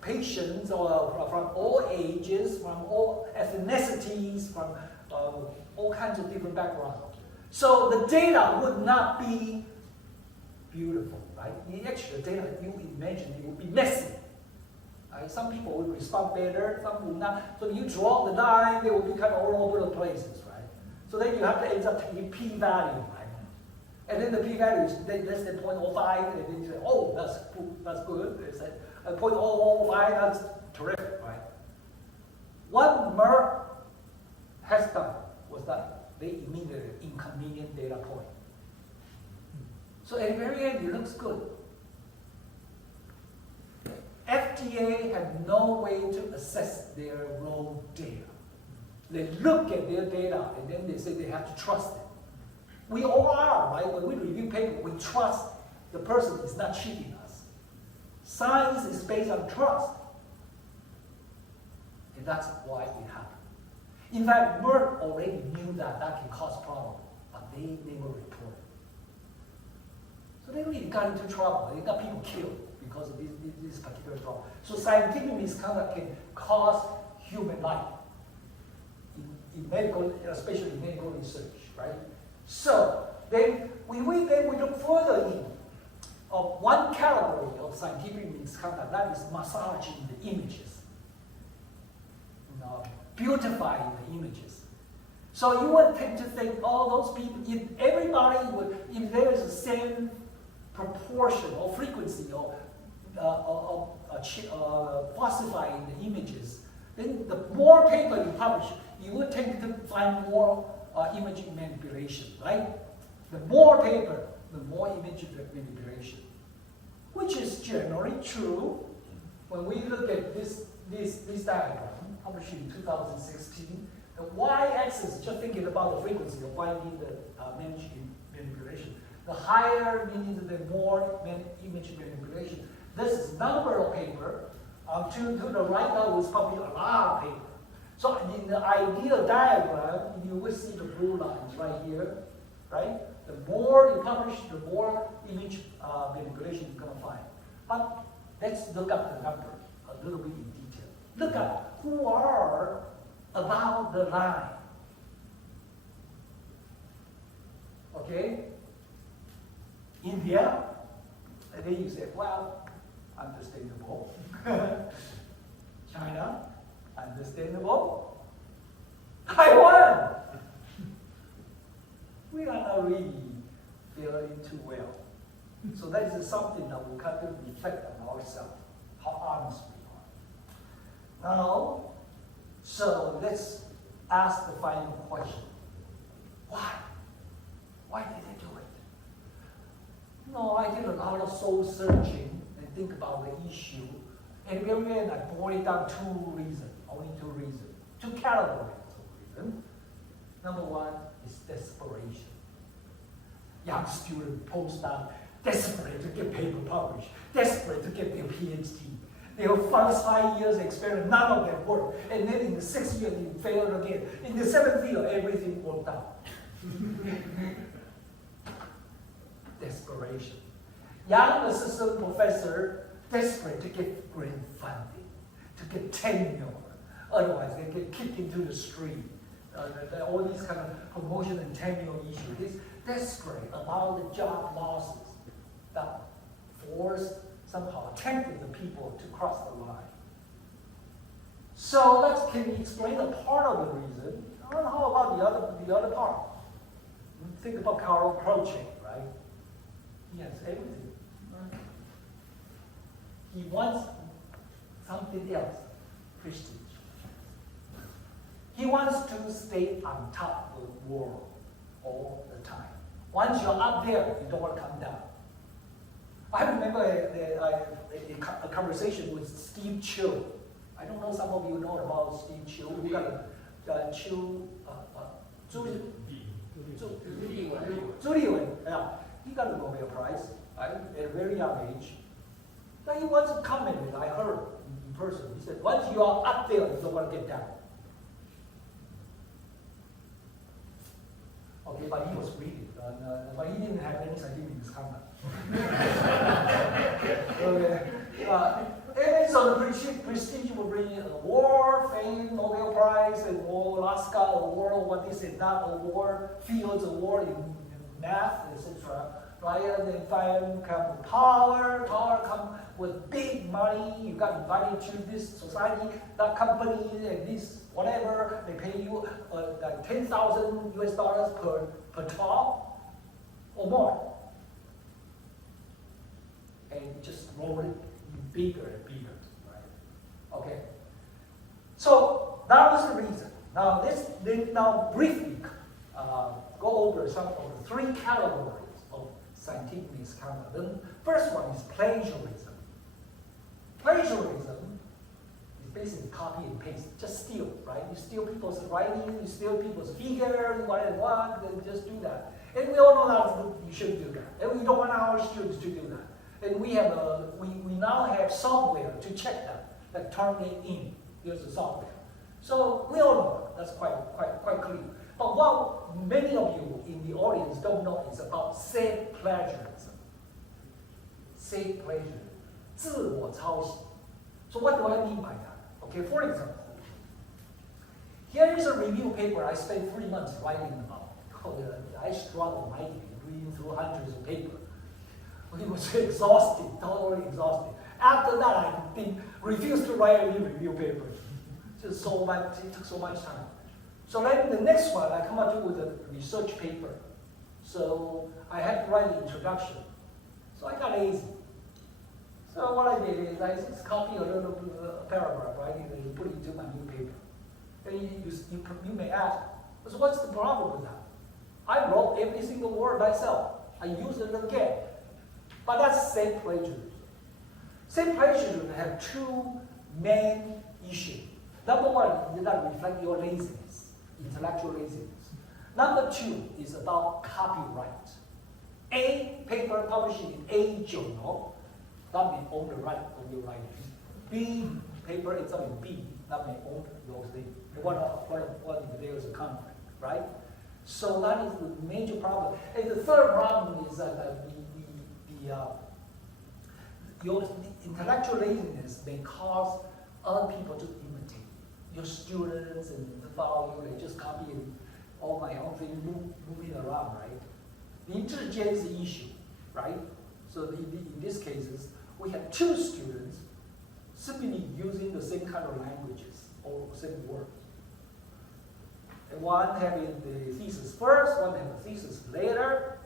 patients from all ages, from all ethnicities, from all kinds of different backgrounds. So the data would not be beautiful, right? Actually, the data you imagine it would be messy. Right? Some people will respond better, some will not. So you draw the line, they will be kind of all over the places, right? So then you have to end up taking p-value, right? And then the p-value is less than 0.05, and then you say, oh, that's good. They say 0.005, that's terrific, right? What Merck has done was that they immediately inconvenient data point. So at the very end, it looks good. FDA had no way to assess their raw data. They look at their data and then they say they have to trust it. We all are, right? When we review paper, we trust the person is not cheating us. Science is based on trust. And that's why it happened. In fact, Merck already knew that can cause problems, but they never reported. So they really got into trouble. They got people killed because of this particular problem. So scientific misconduct can cost human life in medical, especially in medical research, right? So then we look further in of one category of scientific misconduct, that is massaging the images, beautifying the images. So you would tend to think all those people, if there is the same proportion or frequency or falsifying the images, then the more paper you publish, you would tend to find more image manipulation, right? The more paper, the more image manipulation, which is generally true. When we look at this diagram, published in 2016, the y-axis, just thinking about the frequency of finding the image manipulation. The higher means the more image manipulation. This is number of paper. To the right now is probably a lot of paper. So in the ideal diagram, you will see the blue lines right here, right? The more you publish, the more image manipulation you're going to find. But let's look at the numbers a little bit in detail. Look at who are about the line. Okay? India, and then you say, well, understandable. China, understandable. Taiwan, we are not really feeling too well. So that is something that we have to reflect on ourselves, how honest we are. Now, so let's ask the final question. Why? Why did they do it? No, I did a lot of soul searching and think about the issue. And in the end, I boiled it down only two reasons, two categories of reasons. Number one is desperation. Young student, postdoc, desperate to get paper published, desperate to get their PhD. Their first 5 years experience, none of them worked. And then in the 6th year, you failed again. In the 7th year, everything worked out. Desperation. Young assistant professor, desperate to get grant funding, to get tenure. Otherwise, they get kicked into the street. All these kind of promotion and tenure issues. He's desperate about the job losses that forced, somehow tempted the people to cross the line. So can we explain a part of the reason? Well, how about the other part? Think about Carl Crouching, right? He has everything. He wants something else, prestige. He wants to stay on top of the world all the time. Once you're up there, you don't want to come down. I remember a conversation with Steve Chiu. I don't know some of you know about Steve Chiu. We got a Chiu, Zhu Liwen. Yeah, he got a Nobel Prize at a very young age. But he once commented, I heard in person, he said, once you are up there, you don't want to get down. Okay, but he was reading, but he didn't have any scientific misconduct. Okay. And so the prestige will bring in award, fame, Nobel Prize, award, Alaska award, what is it, that award, Fields Award in math, etc. Right? And then finally come with power come with big money, you got invited to this society, that company, and this, whatever, they pay you like $10,000 US per talk or more. And you just roll it bigger and bigger, right? Okay. So that was the reason. Now let's now briefly go over some of the three categories of scientific misconduct. The first one is plagiarism. Plagiarism is basically copy and paste, just steal, right? You steal people's writing, you steal people's figure, what and what, then just do that. And we all know that you shouldn't do that. And we don't want our students to do that. And we now have software to check that, like turn it in. Here's the software. So we all know that's quite clear. But what many of you in the audience don't know is about safe plagiarism. Safe plagiarism. 自我抄袭. So what do I mean by that? Okay, for example, here is a review paper I spent 3 months writing about. I struggled mightily reading through hundreds of papers. It was exhausting, totally exhausting. After that, I refused to write any review paper. Just so much, it took so much time. So then the next one, I come up with a research paper. So I had to write an introduction. So I got lazy. So what I did is I just copy a little paragraph, right, and you put it into my new paper. Then you may ask, so what's the problem with that? I wrote every single word myself. I used it again. But that's safe plagiarism. Safe plagiarism have two main issues. Number one, it does reflect your laziness, intellectual laziness. Number two is about copyright. A paper published in A journal that may own the right of your writing. B paper examiner B, that may own those things. What if there is a conflict, right? So that is the major problem. And the third problem is that your intellectual laziness may cause other people to imitate. Your students and the follow you, they just copy all my own thing, moving around, right? The 理智间 is the issue, right? So in these cases, we have two students simply using the same kind of languages or same words. And one having the thesis first, one having the thesis later.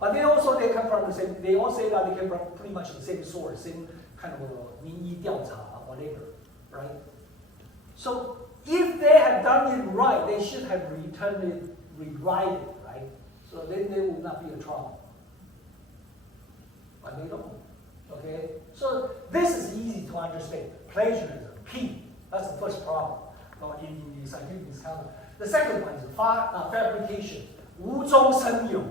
But they come from the same, they all say that they came from pretty much the same source, same kind of a 民意调查, whatever, right? So if they had done it right, they should have returned it, rewrite it, right? So then there would not be a trouble. But they don't. Okay? So this is easy to understand. Plagiarism, P. That's the first problem in the scientific misconduct. The second one is fabrication. 无中生有.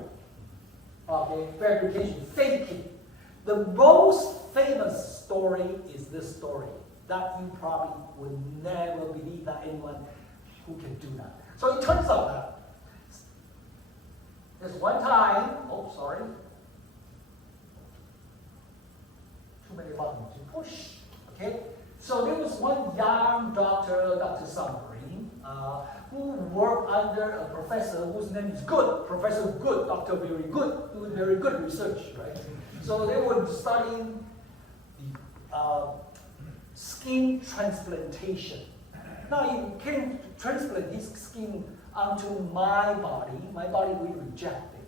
Okay, fabrication, faking. The most famous story is this story that you probably would never believe that anyone who can do that. So it turns out that there's one time, too many buttons to push. Okay, so there was one young doctor, Dr. Submarine, who worked under a professor whose name is Good, Professor Good, Dr. Very Good, doing very good research, right? So they were studying the skin transplantation. Now, he can transplant his skin onto my body will reject it.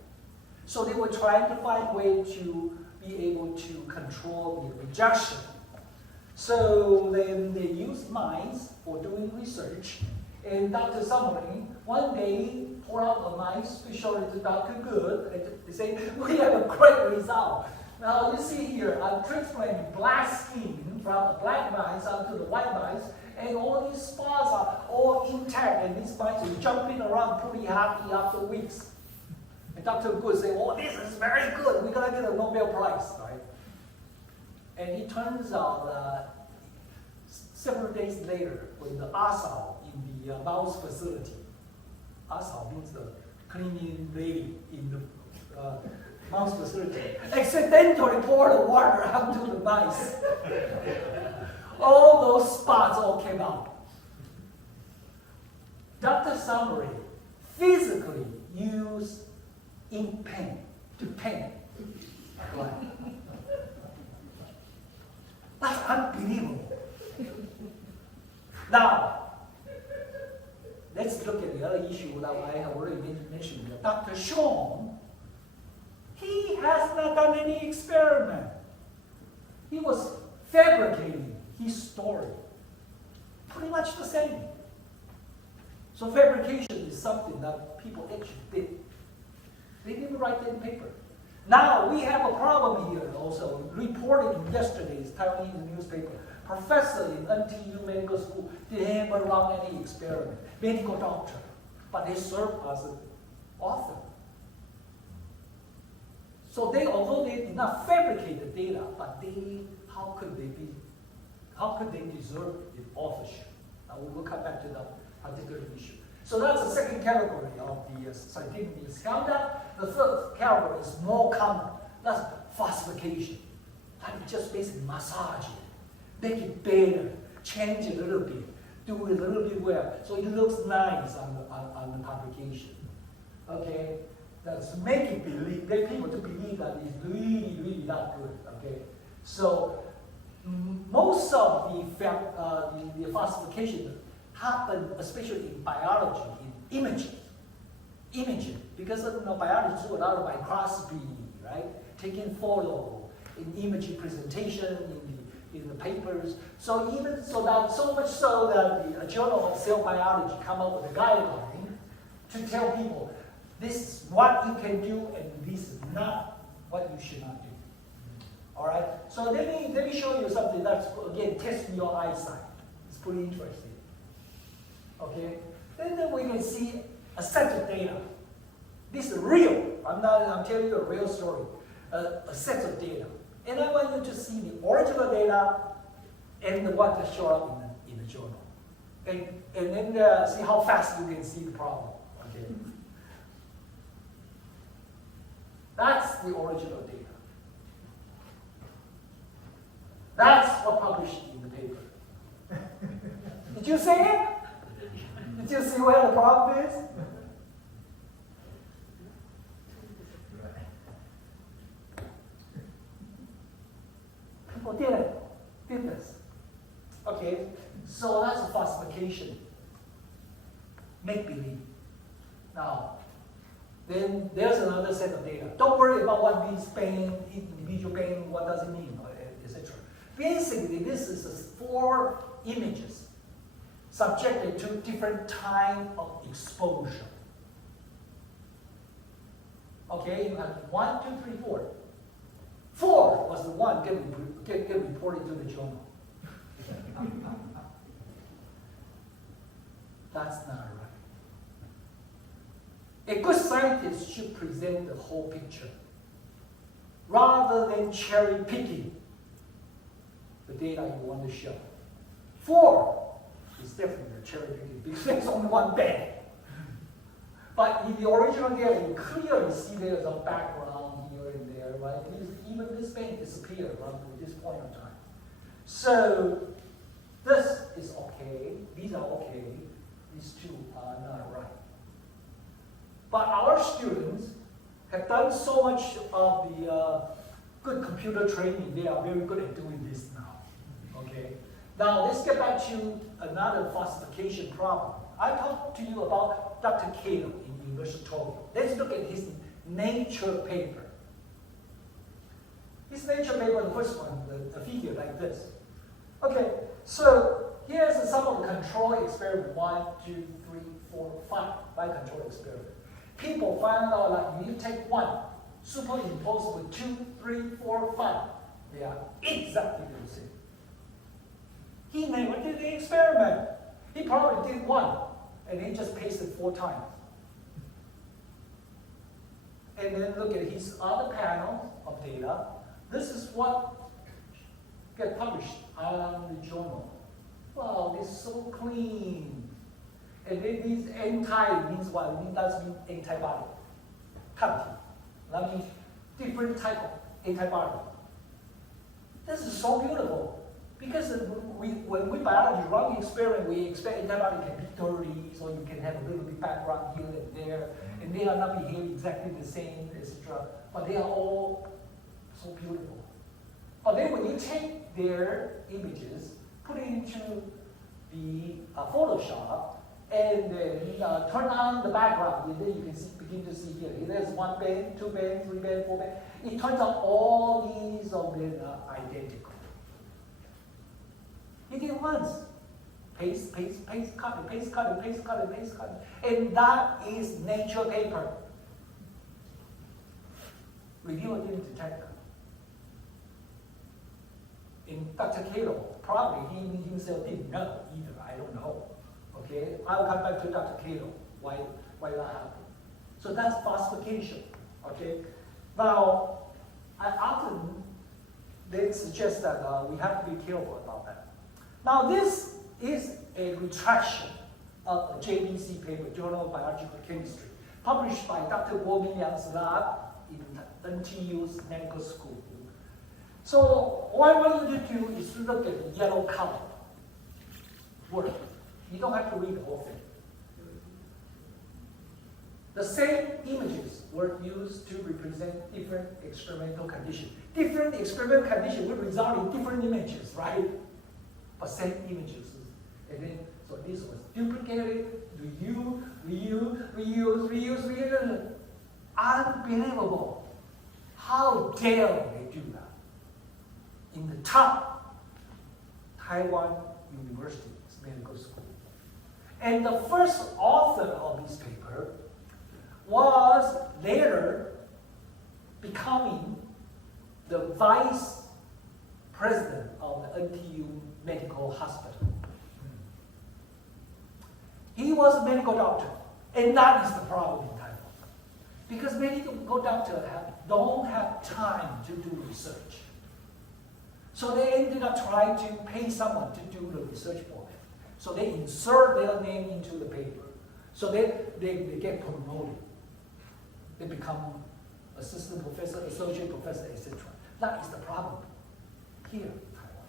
So they were trying to find a way to be able to control the rejection. So then they used mice for doing research. And Dr. Submarine one day pulled out a mice to show it to Dr. Good. And they say, we have a great result. Now you see here, I'm transplanting black skin from the black mice onto the white mice, and all these spots are all intact, and these mice are jumping around pretty happy after weeks. And Dr. Good said, oh, this is very good. We're going to get a Nobel Prize, right? And it turns out that several days later, when the ASIAA in the mouse facility, ASIAA means the cleaning lady in the mouse facility, accidentally poured the water onto the mice. All those spots all came out. Dr. Summary physically used ink pen to paint. That's unbelievable. Now, let's look at the other issue that I have already mentioned. Dr. Chang, he has not done any experiment. He was fabricating his story. Pretty much the same. So fabrication is something that people actually did. They didn't write in paper. Now we have a problem here also, reported in yesterday's Taiwanese newspaper. Professor in NTU Medical School didn't run any experiment. Medical doctor, but they serve as an author. So although they did not fabricate the data, but how could they deserve the authorship? Now we will come back to that particular issue. So that's the second category of the scientific misconduct. The third category is more common. That's falsification. Like just basically massage it, make it better, change it a little bit, do it a little bit well, so it looks nice on the publication. Okay, that's make it believe, get people to believe that it's really, really not good. Okay, so most of the falsification happen, especially in biology, in imaging, because biology do a lot of microscopy, right? Taking photo, in imaging presentation, in the papers. So so much so that the Journal of Cell Biology come up with a guideline to tell people this is what you can do and this is not what you should not do. All right. So let me show you something that's again testing your eyesight. It's pretty interesting. Okay, then we can see a set of data. This is real. I'm telling you a real story. A set of data. And I want you to see the original data and what that show up in the journal. And then see how fast you can see the problem. Okay. That's the original data. That's what published in the paper. Did you see it? Did you see where the problem is? People did this. Okay, so that's a falsification. Make believe. Now, then there's another set of data. Don't worry about what means pain, individual pain, what does it mean, etc. Basically, this is 4 images subjected to different time of exposure. Okay, you have 1, 2, 3, 4. 4 was the one get reported to the journal. That's not right. A good scientist should present the whole picture rather than cherry picking the data you want to show. 4 is different than cherry picking because there's only one band. But in the original data, you clearly see there's a background here and there, right? Even this band disappeared right at this point in time. So this is okay. These are okay. These 2 are not right. But our students have done so much of the good computer training. They are very good at doing this now. Okay. Now let's get back to another falsification problem. I talked to you about Dr. Cato in Auditorium. Let's look at his Nature paper. His Nature paper, the first one, the figure like this. Okay, so here's some of the control experiment. 1, 2, 3, 4, 5. By control experiment. People found out that you take 1, superimpose with 2, 3, 4, 5. They are exactly the same. He never did the experiment. He probably did 1, and he just pasted 4 times. And then look at his other panel of data. This is what get published on the journal. Wow, it's so clean. And then this anti means what? It does mean antibody. Cavity. That means different type of antibody. This is so beautiful. Because when we biology run the experiment, we expect antibody can be dirty, so you can have a little bit background here and there, and they are not behaving exactly the same, etc. But they are all so beautiful. But then when you take their images, put it into the Photoshop, and then turn on the background, and then you can begin to see here. There's 1 band, 2 band, 3 band, 4 band. It turns out all these of them are identical. He did it once. Paste, paste, paste, copy, paste, copy, paste, copy, paste, copy. And that is Nature paper. Reviewer didn't detect that. In Dr. Cato, probably he himself didn't know either. I don't know. Okay, I'll come back to Dr. Cato. Why that happened? So that's falsification. Okay. Now, I often they suggest that we have to be careful about that. Now, this is a retraction of a JBC paper, Journal of Biological Chemistry, published by Dr. Guo Mingyang's lab in NTU's medical school. So what I want you to do is look at the yellow color word. You don't have to read the whole thing. The same images were used to represent different experimental conditions. Different experimental conditions will result in different images, right? But same images. And then, so this was duplicated, reuse. Unbelievable. How dare they do that? In the top Taiwan University's medical school. And the first author of this paper was later becoming the vice president of the NTU Medical Hospital. He was a medical doctor, and that is the problem in Taiwan. Because medical doctors don't have time to do research. So they ended up trying to pay someone to do the research for them. So they insert their name into the paper. So they get promoted. They become assistant professor, associate professor, etc. That is the problem here in Taiwan.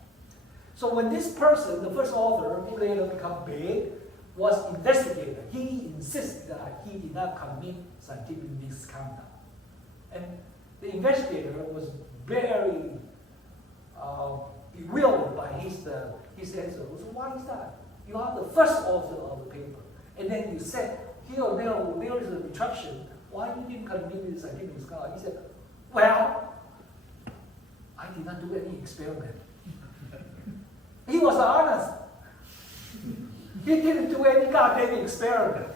So when this person, the first author, who later become big, was investigated, he insisted that he did not commit scientific misconduct. And the investigator was very bewildered by his answer. So why is that? You are the first author of the paper, and then you said, here or there is a retraction. Why you didn't commit scientific misconduct? He said, well, I did not do any experiment. He was honest. He didn't do any goddamn experiment.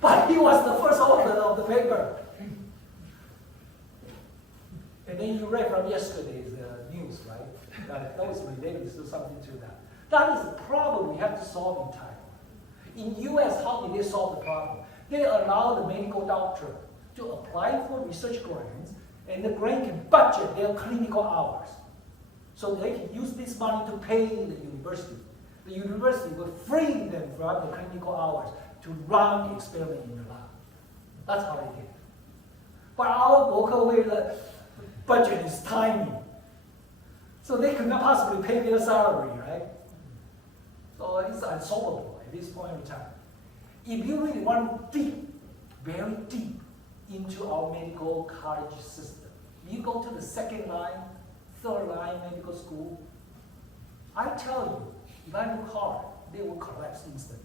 But he was the first author of the paper. And then you read from yesterday's news, right? That was related to something to that. That is a problem we have to solve in Taiwan. In US, how did they solve the problem? They allow the medical doctor to apply for research grants, and the grant can budget their clinical hours. So they can use this money to pay the university. The university will free them from the clinical hours to run the experiment in the lab. That's how they did it. But our local budget is tiny. So they could not possibly pay their salary, right? So it's unsolvable at this point in time. If you really want deep, very deep into our medical college system, you go to the second line, third line medical school, I tell you, if I look hard, they will collapse instantly.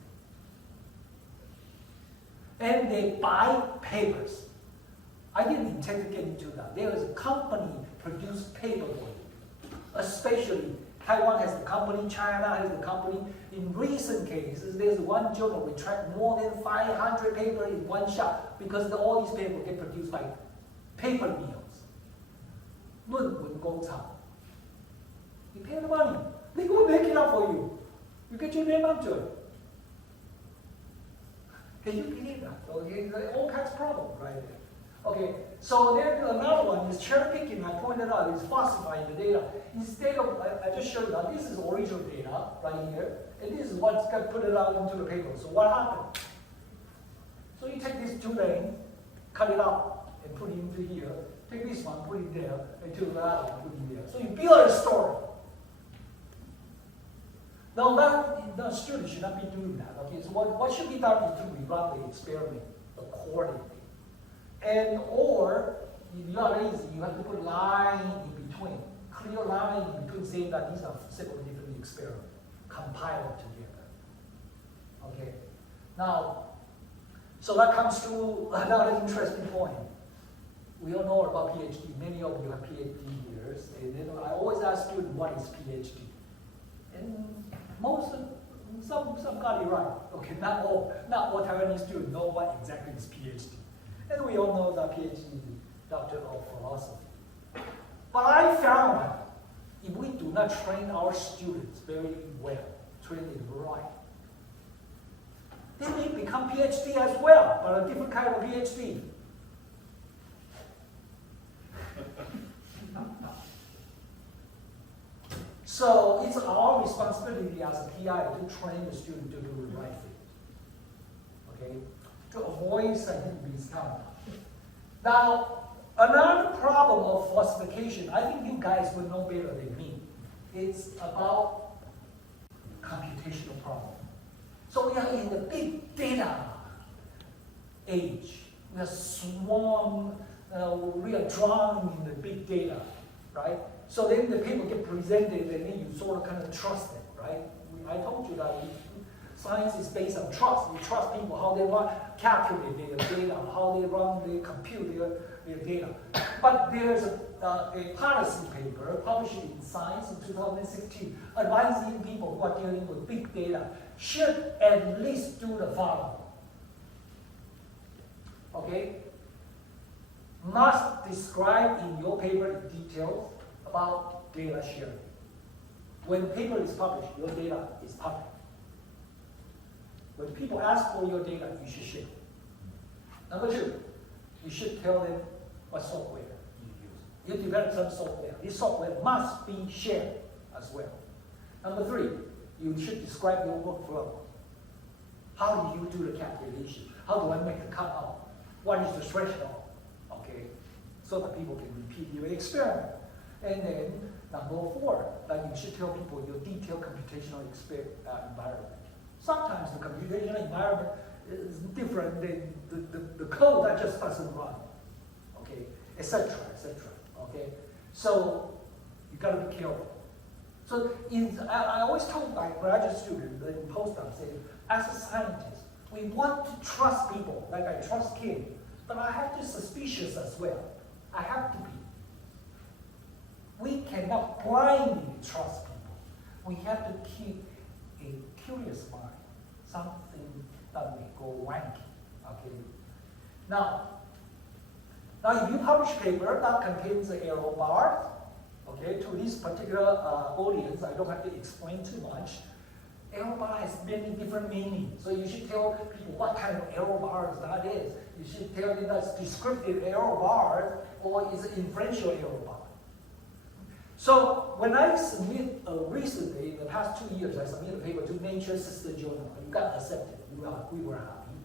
And they buy papers. I didn't intend to get into that. There is a company produce paper for you. Especially Taiwan has the company, China has the company. In recent cases, there's one journal retract more than 500 papers in one shot because all these papers get produced by paper mills. 论文工厂. You pay the money, they will make it up for you. You get your name onto it. Can you believe that? Okay, all kinds of problems right there. Okay, so then another one is cherry picking. I pointed out is falsifying the data. Instead of, I just showed you that this is original data right here, and this is what's going to put it out into the paper. So what happened? So you take these two lanes, cut it out, and put it into here. Take this one, put it there, and take that one, put it there. So you build a story. Now the student should not be doing that. Okay, so what should be done is to rerun the experiment accordingly. And or if you are lazy, you have to put line in between, clear line in between, saying that these are several different experiments, compiled together. Okay. Now, so that comes to another interesting point. We all know about PhD. Many of you have PhD years, and then I always ask students, what is PhD? And some got it right. Okay, not all Taiwanese students know what exactly is PhD. And we all know that PhD is Doctor of Philosophy. But I found that if we do not train our students very well, train them right, they may become PhD as well, but a different kind of PhD. So it's our responsibility as a PI to train the student to do the right thing. Okay? To avoid scientific misconduct. Now, another problem of falsification, I think you guys will know better than me. It's about computational problem. So we are in the big data age. We are we are drowning in the big data, right? So then the people get presented and then you sort of kind of trust them, right? I told you that science is based on trust. You trust people, how they calculate their data, how they compute their data. But there's a policy paper published in Science in 2016 advising people who are dealing with big data should at least do the following. Okay? Must describe in your paper in details about data sharing. When paper is published, your data is public. When people ask for your data, you should share it. Number two, you should tell them what software you use. You develop some software. This software must be shared as well. Number 3, you should describe your workflow. How do you do the calculation? How do I make the cutoff? What is the threshold? Okay, so that people can repeat your experiment. And then number 4, like you should tell people your detailed computational environment. Sometimes the computational environment is different than the code that just doesn't run. Okay, etc., etc. Okay, so you got to be careful. So I always told my graduate students and postdocs, say, as a scientist, we want to trust people, like I trust Kim, but I have to be suspicious as well. I have to be. We cannot blindly trust people. We have to keep a curious mind, something that may go wanky. Okay. Now if you publish a paper that contains an error bar, okay, to this particular audience, I don't have to explain too much. Error bar has many different meanings, so you should tell people what kind of error bars that is. You should tell them that's descriptive error bar or is it inferential error bar. So when I submit recently, in the past 2 years, I submitted a paper to Nature Sister Journal. You got accepted. We were happy.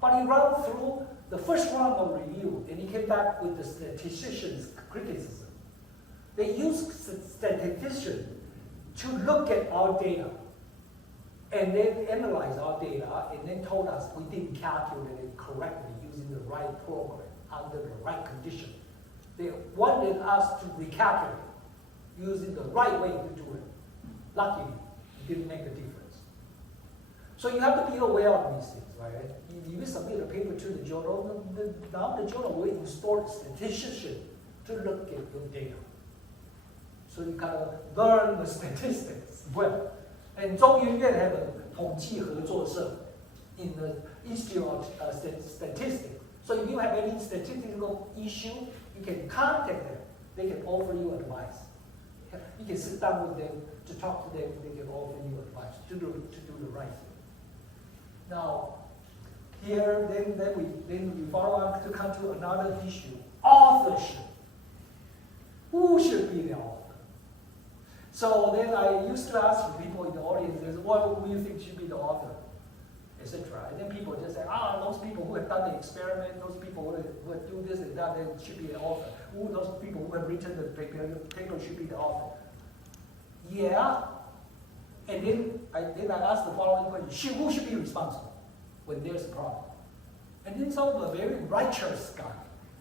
But it ran through the first round of review, and it came back with the statistician's criticism. They used statisticians to look at our data, and then analyze our data, and then told us we didn't calculate it correctly using the right program under the right condition. They wanted us to recalculate using the right way to do it. Luckily, it didn't make a difference. So you have to be aware of these things, right? If you submit a paper to the journal, now the journal will install a statistician to look at your data. So you gotta learn the statistics well. And 中研院 have a 统计合作社 in the Institute of Statistics. So if you have any statistical issue, you can contact them. They can offer you advice. You can sit down with them to talk to them. They can offer you advice to do the right thing. Now, here then we follow on to come to another issue: authorship. Who should be the author? So then I used to ask people in the audience, what do you think should be the author, etc. And then people just say, those people who have done the experiment, those people who do this and that, they should be the author. Those people who have written the paper should be the author. Yeah. And then I asked the following question: who should be responsible when there's a problem? And then some of the very righteous guy,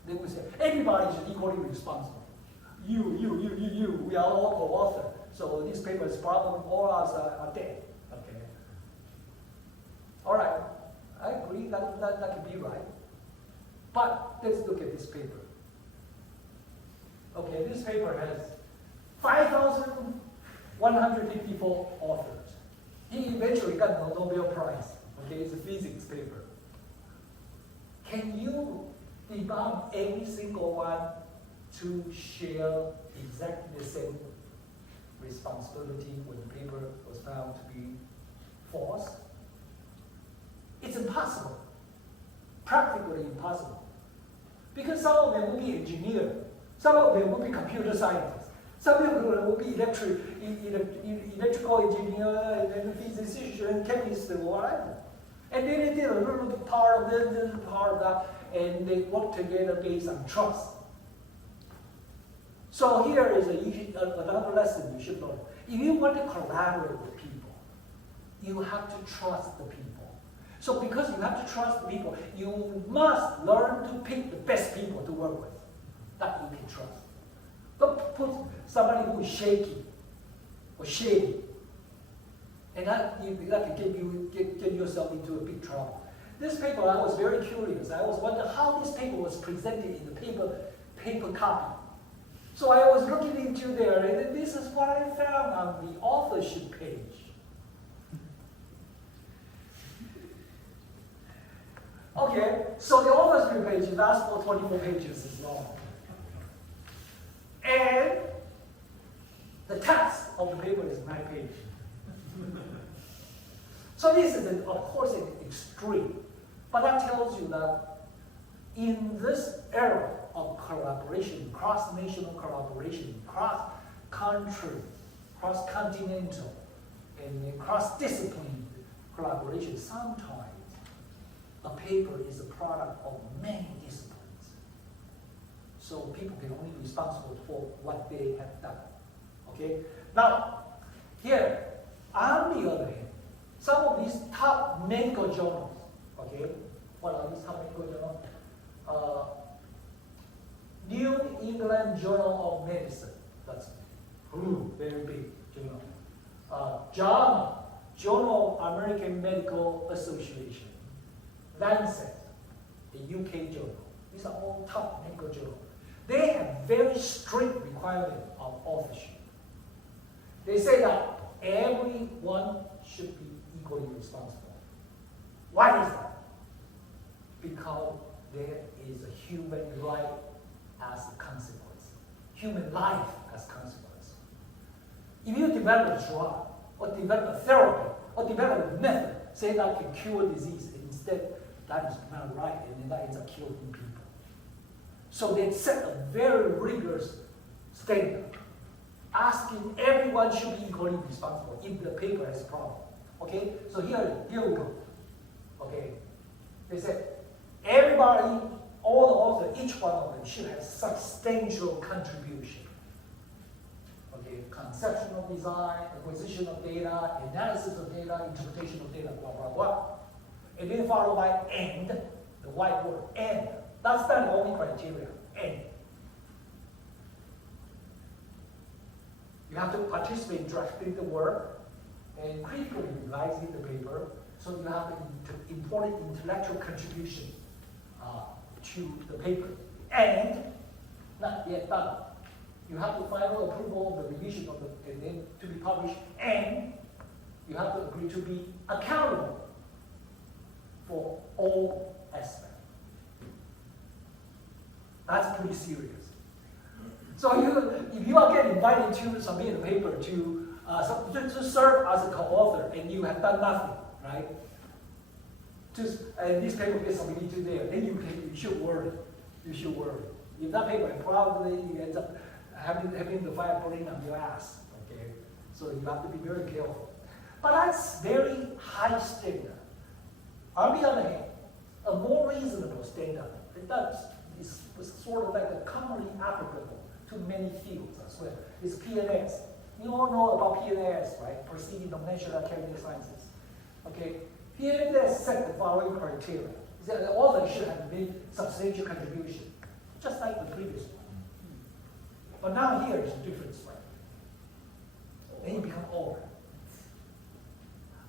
they would say, everybody is equally responsible. You, we are all co-author. So this paper's problem, all of us are dead. Okay. All right, I agree that can be right. But let's look at this paper. Okay, this paper has 5,154 authors. He eventually got the Nobel Prize. Okay, it's a physics paper. Can you debunk every single one to share exactly the same responsibility when the paper was found to be false? It's impossible, practically impossible. Because some of them will be engineers, some of them will be computer scientists, some of them will be electrical engineer, and physician, chemist, or whatever. And then they did a little part of this, a little part of that, and they work together based on trust. So here is another lesson you should learn. If you want to collaborate with people, you have to trust the people. So because you have to trust the people, you must learn to pick the best people to work with that you can trust. Don't put somebody who is shaky or shady, and that can get yourself into a big trouble. This paper, I was very curious. I was wondering how this paper was presented in the paper copy. So I was looking into there, and this is what I found on the authorship page. Okay, so the authorship page is last for 24 pages is long. And the text of the paper is 9 pages. So this is, of course, an extreme. But that tells you that in this era, of collaboration, cross-national collaboration, cross-country, cross-continental, and cross-discipline collaboration. Sometimes a paper is a product of many disciplines. So people can only be responsible for what they have done. Okay? Now, here, on the other hand, some of these top medical journals, okay? What are these top medical journals? New England Journal of Medicine. That's very big journal. JAMA, Journal of American Medical Association. Lancet, the UK journal. These are all top medical journals. They have very strict requirements of authorship. They say that everyone should be equally responsible. Why is that? Because there is a human right as a consequence. Human life as consequence. If you develop a drug, or develop a therapy, or develop a method, say that can cure disease, and instead that is not right, and then that ends up killing people. So they set a very rigorous standard, asking everyone should be equally responsible if the paper has a problem. Okay? So here we go. Okay? They said everybody, all the authors, each one of them should have substantial contribution. Okay? Conceptual design, acquisition of data, analysis of data, interpretation of data, blah, blah, blah. And then followed by and, the white word, and. That's not the only criteria, and. You have to participate in drafting the work and critically revising the paper, so you have to important intellectual contribution to the paper. And, not yet done. You have the final approval of the revision of the, and then to be published, and you have to agree to be accountable for all aspects. That's pretty serious. So if you are getting invited to submit a paper to serve as a co-author and you have done nothing, right? And this paper gets submitted to there, then you should worry. You should worry. If that paper probably ends up having the fire burning on your ass, okay? So you have to be very careful. But that's very high standard. On the other hand, a more reasonable standard, is sort of like a commonly applicable to many fields as well. It's PNS. You all know about PNS, right? Proceeding Nomination Academic Sciences. Okay, PNS set the following criteria. That the author should have made substantial contribution, just like the previous one. But now here is the difference, right? Then you become over.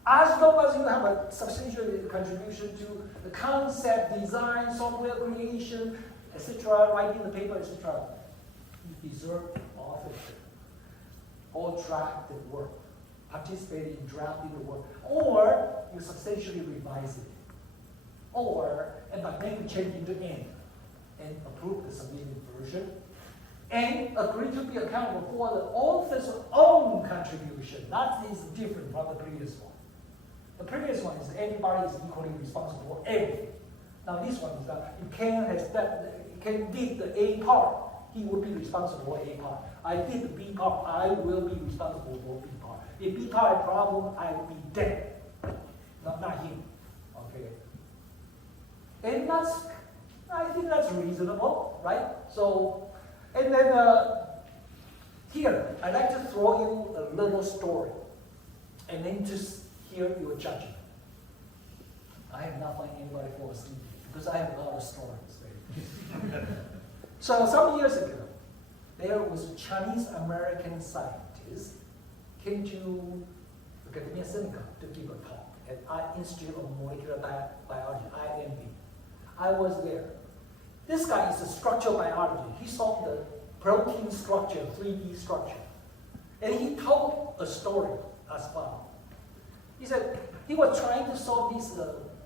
As long as you have a substantial contribution to the concept, design, software creation, etc., writing the paper, etc., you deserve authorship. Or draft the work, participate in drafting the work, or you substantially revise it, and by making change into end, and approve the submitted version, and agree to be accountable for the author's own contribution. That is different from the previous one. The previous one is everybody is equally responsible for everything. Now this one is that if Ken did the A part, he would be responsible for A part. I did the B part, I will be responsible for B part. If B part had a problem, I would be dead. Not him. Okay. And I think that's reasonable, right? So, and then here, I'd like to throw you a little story, and then just hear your judgment. I have not found anybody fall asleep because I have a lot of stories. So some years ago, there was a Chinese-American scientist came to Academia Sinica to give a talk at Institute of Molecular Biology, IMB. I was there. This guy is a structural biology. He solved the protein structure, 3D structure. And he told a story as follows. He said he was trying to solve this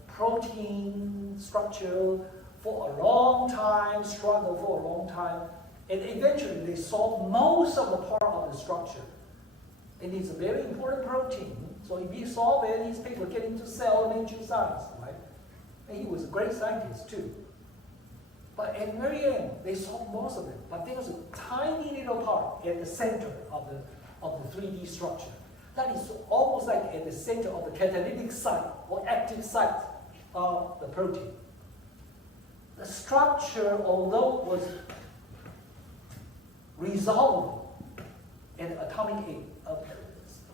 protein structure for a long time, struggled for a long time, and eventually they solved most of the part of the structure. And it's a very important protein, so if he solved it, his paper get into Cell and Nature Science, right? And he was a great scientist too. But at the very end, they solved most of it. But there's a tiny little part at the center of the 3D structure. That is almost like at the center of the catalytic site or active site of the protein. The structure, although was resolved at atomic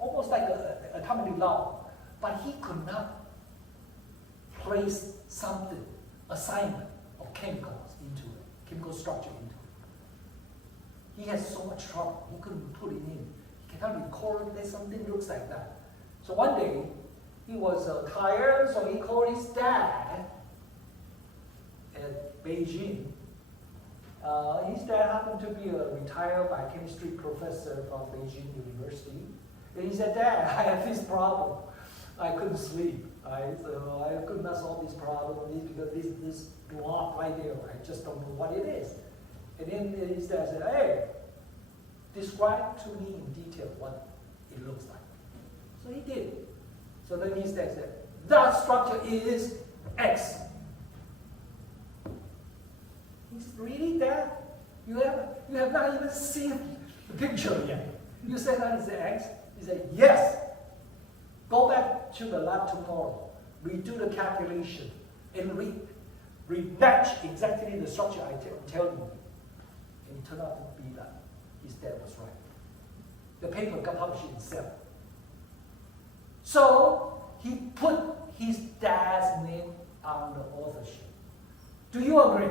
almost like an atomic level, but he could not place something, assignment of chemicals into it, chemical structure into it. He has so much trouble, he couldn't put it in. He cannot record that something looks like that. So one day, he was tired, so he called his dad at Beijing. His dad happened to be a retired biochemistry professor from Beijing University. And he said, "Dad, I have this problem. I couldn't sleep. So I could not solve this problem because this block right there, I just don't know what it is." And then his dad said, "Hey, describe to me in detail what it looks like." So he did. So then his dad said, "That structure is X." He's really that? You have not even seen the picture yet. You said that is X? He said, "Yes. Go back to the lab tomorrow, redo the calculation, and rematch exactly the structure I'm telling you." And it turned out to be that. His dad was right. The paper got published in Cell. So he put his dad's name on the authorship. Do you agree?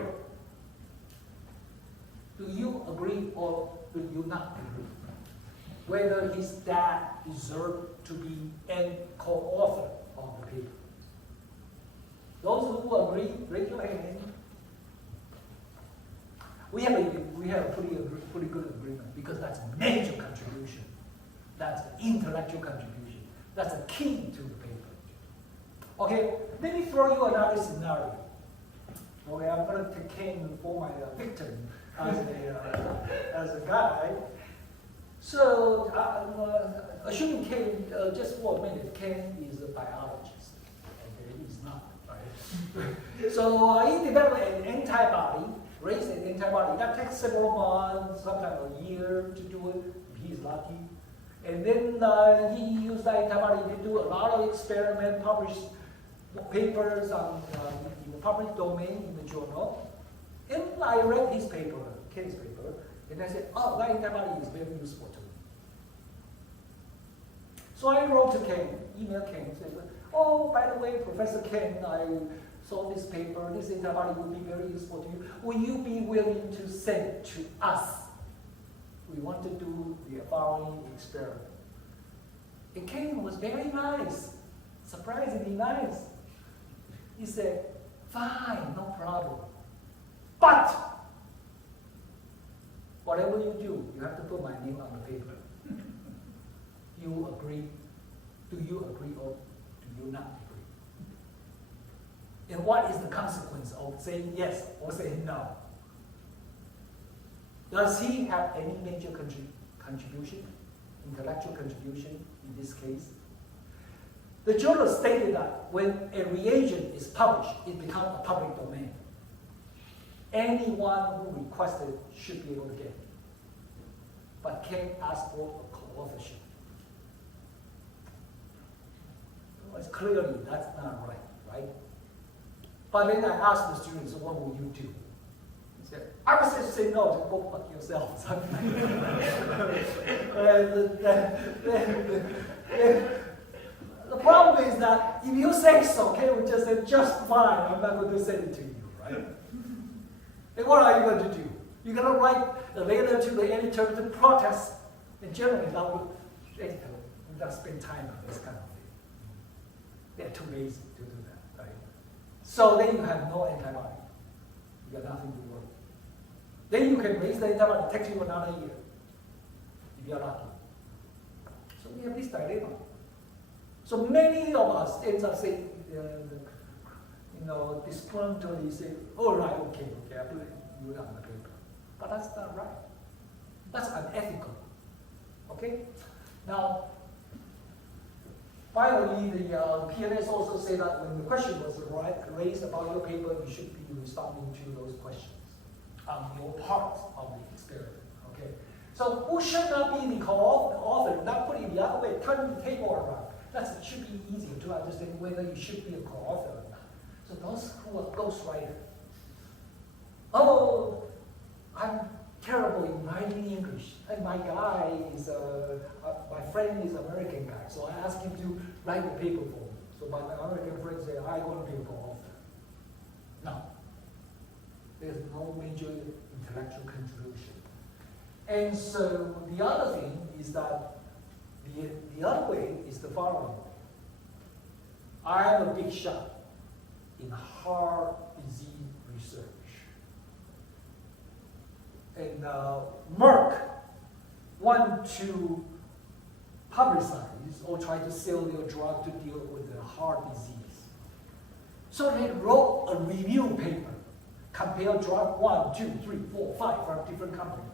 Do you agree or do you not agree? Whether his dad deserved to be an co-author of the paper. Those who agree, raise your hand. We have a pretty good agreement because that's a major contribution. That's an intellectual contribution. That's a key to the paper. Okay, let me throw you another scenario. Okay, I'm going to take Ken for my victim as a guy. So, assuming Ken, just for a minute, Ken is a biologist. Okay, he's not, right? So he developed an antibody, raised an antibody. That takes several months, sometimes a year to do it, if he's lucky. And then he used that antibody to do a lot of experiments, published papers on in the public domain in the journal. And I read his paper, Ken's paper, and I said, "Oh, that antibody is very useful to me." So I wrote to Ken, emailed Ken, and said, "Oh, by the way, Professor Ken, I saw this paper. This antibody would be very useful to you. Will you be willing to send it to us? We want to do the following experiment." And Ken was very nice, surprisingly nice. He said, "Fine, no problem. But whatever you do, you have to put my name on the paper. You agree? Do you agree or do you not agree? And what is the consequence of saying yes or saying no? Does he have any major contribution, intellectual contribution in this case?" The journal stated that when a reagent is published, it becomes a public domain. Anyone who requested should be able to get it. But Ken asked for a co-authorship. Well, clearly that's not right? But then I asked the students, "What will you do?" He said, "I would say no, just go fuck yourself." The problem is that if you say so, Ken would just say, "Just fine, I'm not going to send it to you," right? And what are you going to do? You're going to write a letter to the editor to protest, and generally the editor will not spend time on this kind of thing. They're too lazy to do that, right? So then you have no antibody. You got nothing to work. Then you can raise the antibody. It takes you another year, if you're lucky. So we have this dilemma. So many of us end up saying, disgruntledly say, "Oh, right, okay, I put you on the paper." But that's not right. That's unethical. Okay? Now, finally, the PNS also say that when the question was raised about your paper, you should be responding to those questions. on your part of the experiment. Okay? So who should not be the co-author? Not put it the other way, turn the table around. That should be easier to understand whether you should be a co-author or not. So those who are ghostwriter. Oh, I'm terrible in writing English. And my guy is my friend is an American guy, so I asked him to write the paper for me. So my American friend said, I want to be a co-author. No. There's no major intellectual contribution. And so the other thing is that the other way is the following. I am a big shot in heart disease research. And Merck want to publicize or try to sell their drug to deal with the heart disease. So they wrote a review paper, compare drug 1, 2, 3, 4, 5 from different companies.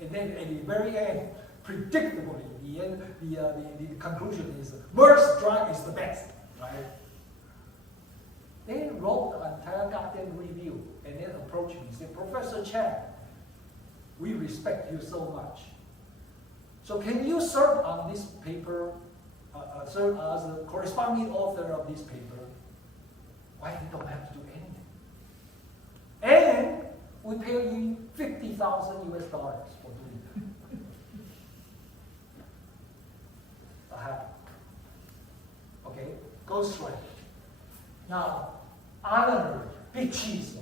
And then at the very end, predictably, the conclusion is Merck's drug is the best, right? They wrote an entire goddamn review and then approached me and said, Professor Chang, we respect you so much. So can you serve on this paper, serve as a corresponding author of this paper? Why you don't have to do anything? And we pay you $50,000 US for doing that. That happened. Okay, ghostwriter. Now, honor, big cheese,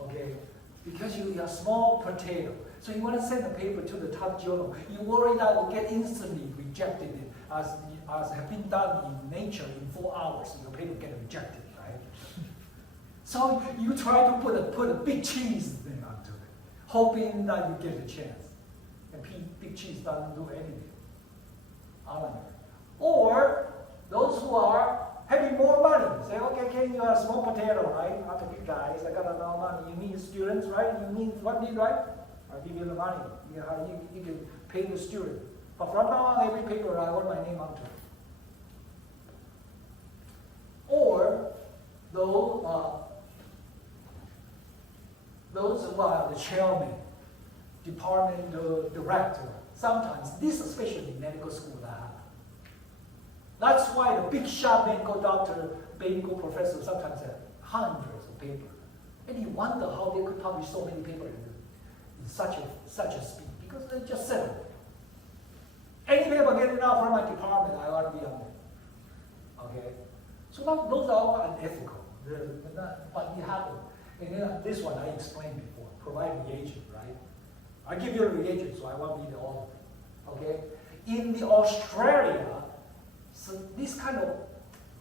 okay? Because you are a small potato. So you want to send a paper to the top journal. You worry that will get instantly rejected as have been done in Nature in 4 hours. Your paper get rejected, right? So you try to put a big cheese thing onto it, hoping that you get a chance. And big cheese doesn't do anything. Or those who are having more money say, okay, you are a small potato, right? I'm a big guy, I got a lot of money. You need students, right? You need funding, right? I'll give you the money. You can pay the student. But from now on, every paper I want my name onto it. Or those who are the chairman, department director. Sometimes, this especially in medical school, that happens. That's why the big shot medical doctor, medical professor sometimes have hundreds of papers. And you wonder how they could publish so many papers in such a speed, because they just said it. Any paper getting out from my department, I want to be on it. Okay? So those are all unethical, but it happened. And then this one I explained before, provide reagent, right? I give you a reagent, so I want to be the author. Okay? In the Australia, so this kind of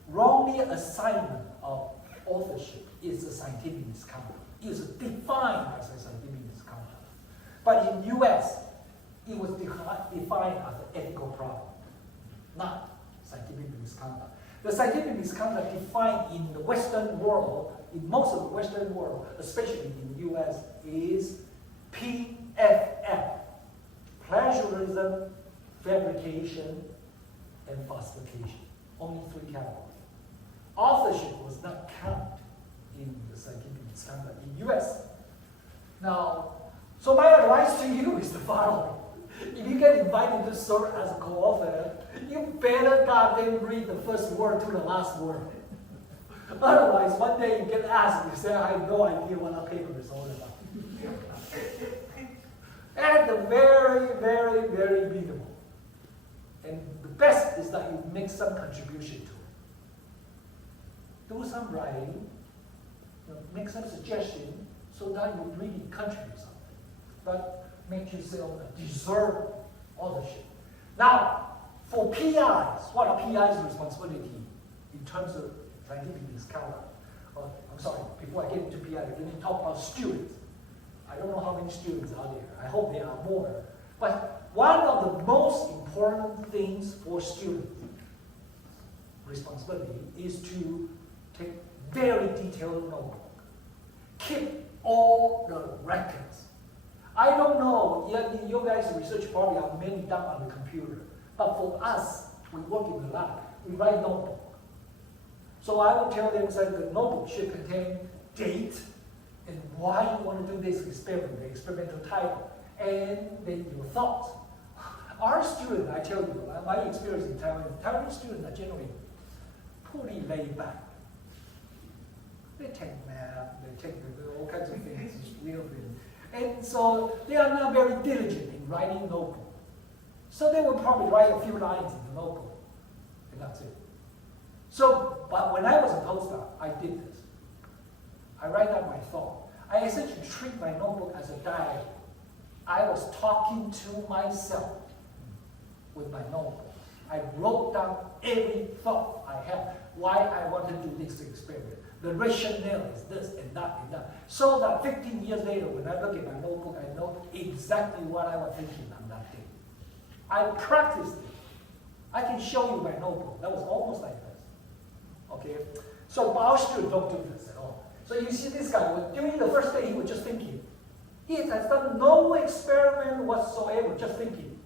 wrongly assignment of authorship is a scientific misconduct. It is defined as a scientific misconduct. But in US, it was defined as an ethical problem, not scientific misconduct. The scientific misconduct defined in the Western world, in most of the Western world, especially in the US, is PFF, plagiarism, fabrication, and falsification. Only 3 categories. Authorship was not counted in the scientific misconduct in US. Now, so my advice to you is the following. If you get invited to serve as a co-author, you better goddamn read the first word to the last word. Otherwise, one day you get asked, you say, I have no idea what that paper is all about. And the very, very, very minimal. And the best is that you make some contribution to it. Do some writing, make some suggestion, so that you really contribute something. But make yourself deserve authorship. Now, for PIs, what are PIs' responsibility in terms of scientific misconduct? I'm sorry, before I get into PI, let me talk about students. I don't know how many students are there. I hope there are more. But one of the most important things for students' responsibility is to take very detailed notebook. Keep all the records. I don't know, you guys' research probably are mainly done on the computer. But for us, we work in the lab, we write notebook. So I will tell them that the notebook should contain date and why you want to do this experiment, the experimental title, and then your thoughts. Our students, I tell you, my experience in Taiwan students are generally pretty laid back. They take math, they take all kinds of things, real things. And so they are not very diligent in writing notebook. So they will probably write a few lines in the notebook, and that's it. So, but when I was a postdoc, I did this. I write down my thought. I essentially treat my notebook as a diary. I was talking to myself with my notebook. I wrote down every thought I had, why I want to do this experiment. The rationale is this and that and that. So that 15 years later, when I look at my notebook, I know exactly what I was thinking on that day. I practiced it. I can show you my notebook. That was almost like this. Okay? So our students don't do this at all. So you see this guy, during the first day, he was just thinking. He has done no experiment whatsoever, just thinking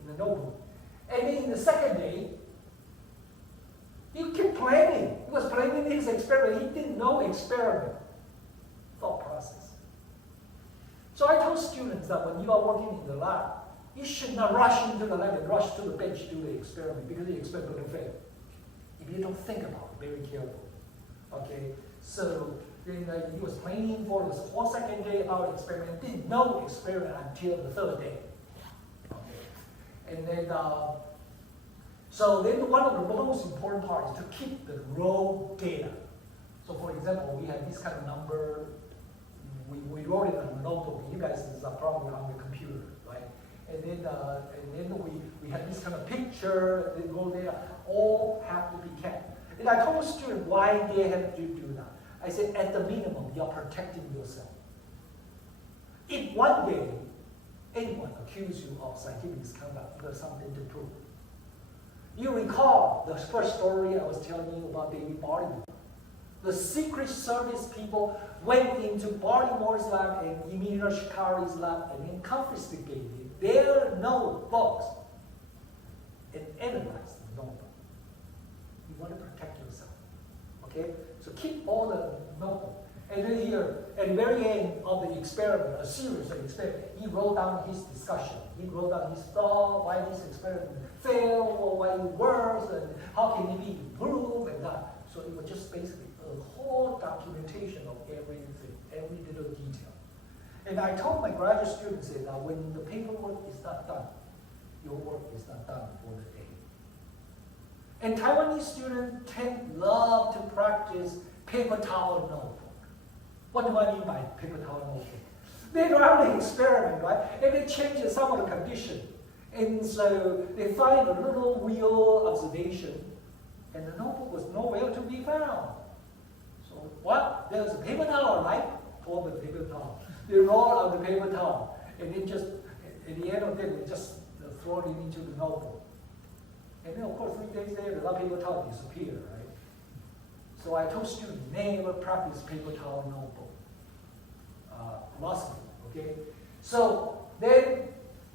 in the notebook. And then in the second day, he kept planning. He was planning his experiment. He did no experiment. Thought process. So I told students that when you are working in the lab, you should not rush into the lab and rush to the bench to do the experiment because the experiment will fail. If you don't think about it very carefully. Okay? So then he was planning for the whole second day about experiment, did no experiment until the third day. Okay. And then so then one of the most important parts is to keep the raw data. So for example, we have this kind of number, we wrote it on a notebook. You guys is probably on your computer, right? And then we have this kind of picture, the raw data, all have to be kept. And I told students why they have to do that. I said, at the minimum, you're protecting yourself. If one day anyone accuses you of scientific misconduct, there's something to prove. You recall the first story I was telling you about David Baltimore. The Secret Service people went into Baltimore's lab and Emilio Shikari's lab and then confiscated their notebooks and analyzed the notebook. You want to protect yourself. Okay? So keep all the notebook. And then here, at the very end of the experiment, a series of experiments, he wrote down his discussion. He wrote down his thought, why this experiment failed, or why it works, and how can it be improved, and that. So it was just basically a whole documentation of everything, every little detail. And I told my graduate students that when the paperwork is not done, your work is not done for the day. And Taiwanese students love to practice paper towel notebook. What do I mean by paper towel notebook? They run the experiment, right? And they change some of the condition. And so they find a little real observation, and the notebook was nowhere to be found. So what? There's a paper towel, right? Pour the paper towel. They roll out the paper towel, and then just, at the end of the day, they just throw it into the notebook. And then, of course, 3 days later, that paper towel disappeared, right? So I told students, never practice paper towel notebook. Lots of them, okay? So then,